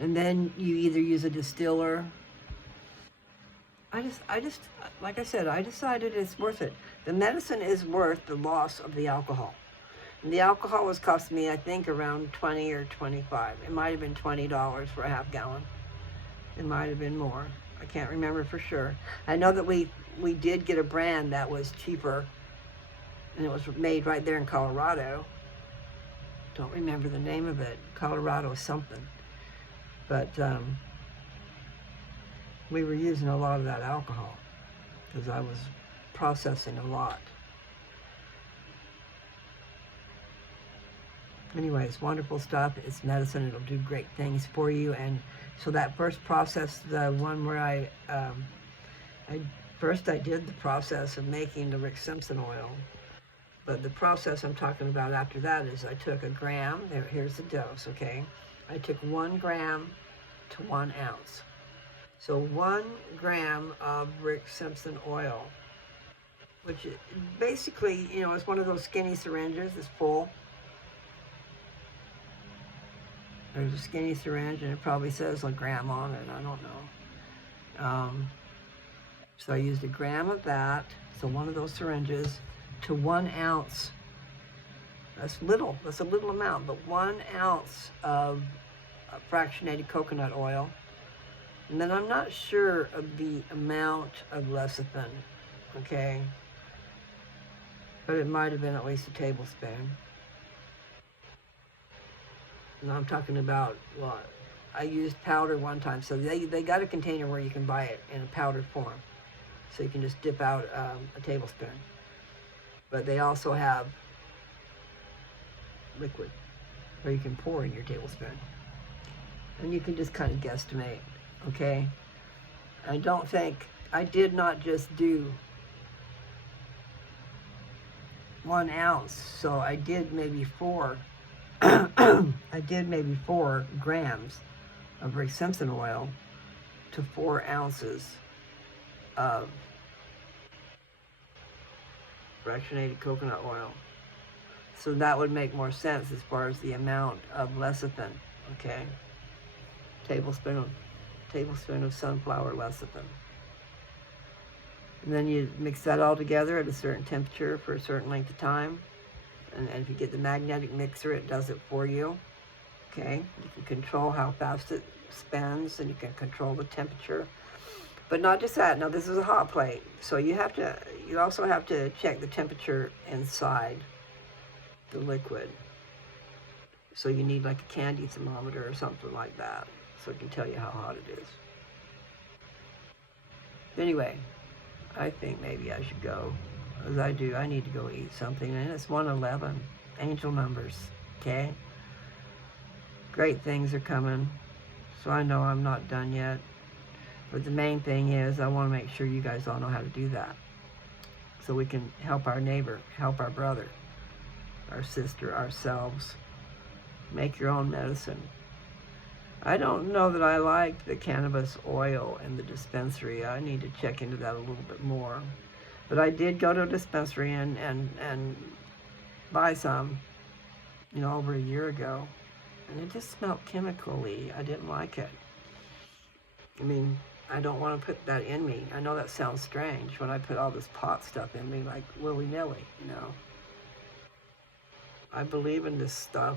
and then you either use a distiller. I just, like I said, I decided it's worth it. The medicine is worth the loss of the alcohol. And the alcohol was costing me, I think, around 20 or 25. It might have been $20 for a half gallon. It might have been more. I can't remember for sure. I know that we did get a brand that was cheaper, and it was made right there in Colorado. Don't remember the name of it. Colorado something. But we were using a lot of that alcohol because I was processing a lot. Anyways, wonderful stuff. It's medicine. It'll do great things for you. And so that first process, the one where I did the process of making the Rick Simpson oil. But the process I'm talking about after that is I took a gram. Here's the dose, okay? I took 1 gram to 1 ounce. So 1 gram of Rick Simpson oil which basically, you know, it's one of those skinny syringes. It's full. There's a skinny syringe, and it probably says a gram on it. I don't know. So I used a gram of that, so one of those syringes, to 1 ounce. That's little. That's a little amount, but 1 ounce of fractionated coconut oil. And then I'm not sure of the amount of lecithin, okay? But it might have been at least a tablespoon. And I'm talking about, well, I used powder one time. So they got a container where you can buy it in a powdered form. So you can just dip out a tablespoon. But they also have liquid where you can pour in your tablespoon. And you can just kind of guesstimate, okay? I did not just do 1 ounce, so I did maybe 4 I did maybe 4 grams of Rick Simpson oil to 4 ounces of fractionated coconut oil. So that would make more sense as far as the amount of lecithin, okay? Tablespoon of sunflower lecithin. And then you mix that all together at a certain temperature for a certain length of time. And if you get the magnetic mixer, it does it for you. Okay, you can control how fast it spins, and you can control the temperature. But not just that. Now this is a hot plate, so you also have to check the temperature inside the liquid. So you need like a candy thermometer or something like that, so it can tell you how hot it is. Anyway, I think maybe I should go. As I need to go eat something, and it's 1:11, angel numbers, okay? Great things are coming, so I know I'm not done yet, but the main thing is I want to make sure you guys all know how to do that, so we can help our neighbor, help our brother, our sister, ourselves. Make your own medicine. I don't know that I like the cannabis oil in the dispensary. I need to check into that a little bit more. But I did go to a dispensary and buy some, you know, over a year ago. And it just smelled chemically. I didn't like it. I mean, I don't want to put that in me. I know that sounds strange when I put all this pot stuff in me, like willy-nilly, you know. I believe in this stuff.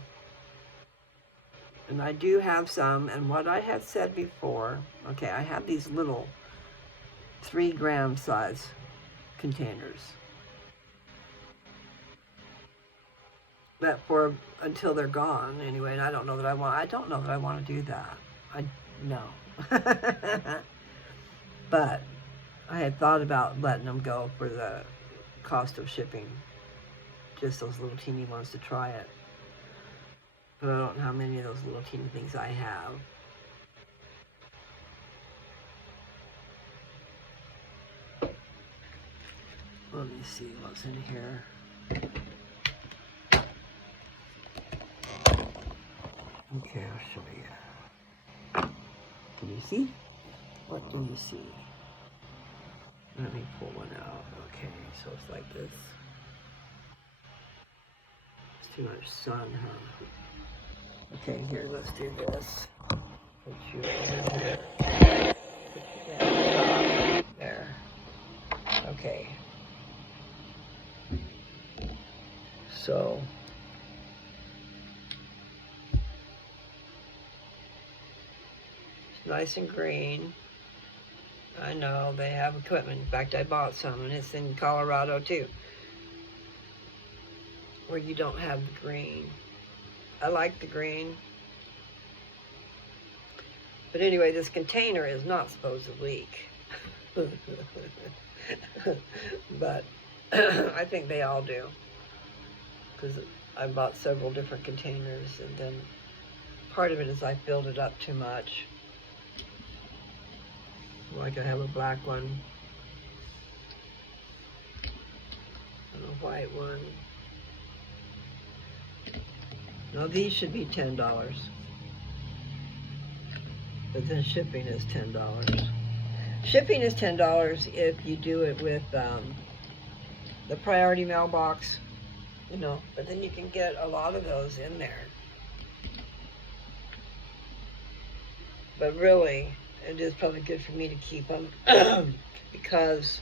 And I do have some, and what I had said before, okay, I have these little 3-gram size containers. That for until they're gone anyway, and I don't know that I want to do that. No. But I had thought about letting them go for the cost of shipping. Just those little teeny ones to try it. But I don't know how many of those little teeny things I have. Let me see what's in here. Okay, I'll show you. Can you see? What do you see? Let me pull one out. Okay, so it's like this. It's too much sun, huh? Okay, here, let's do this. Put you over here. Put you down there. Okay. So, it's nice and green. I know they have equipment. In fact, I bought some, and it's in Colorado too, where you don't have the green. I like the green. But anyway, this container is not supposed to leak. But I think they all do. Because I bought several different containers, and then part of it is I filled it up too much. Like I have a black one and a white one. Now these should be $10, but then shipping is $10. Shipping is $10 if you do it with the priority mailbox, but then you can get a lot of those in there. But really, it is probably good for me to keep them because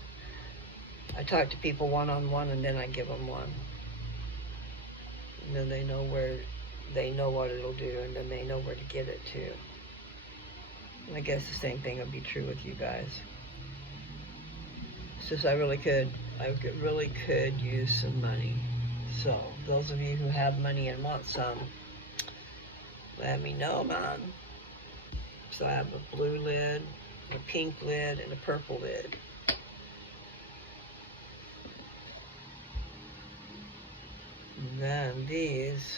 I talk to people one-on-one and then I give them one. And then they know what it'll do, and then they know where to get it to. And I guess the same thing would be true with you guys. It's just I really could use some money. So those of you who have money and want some, let me know, man. So I have a blue lid, a pink lid, and a purple lid. And then these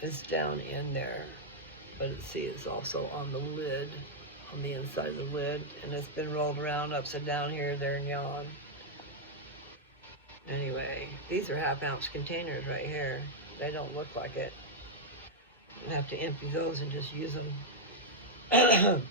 is down in there, but it's also on the lid, on the inside of the lid, and it's been rolled around upside down here, there, and yon. Anyway, these are half-ounce containers right here. They don't look like it. You have to empty those and just use them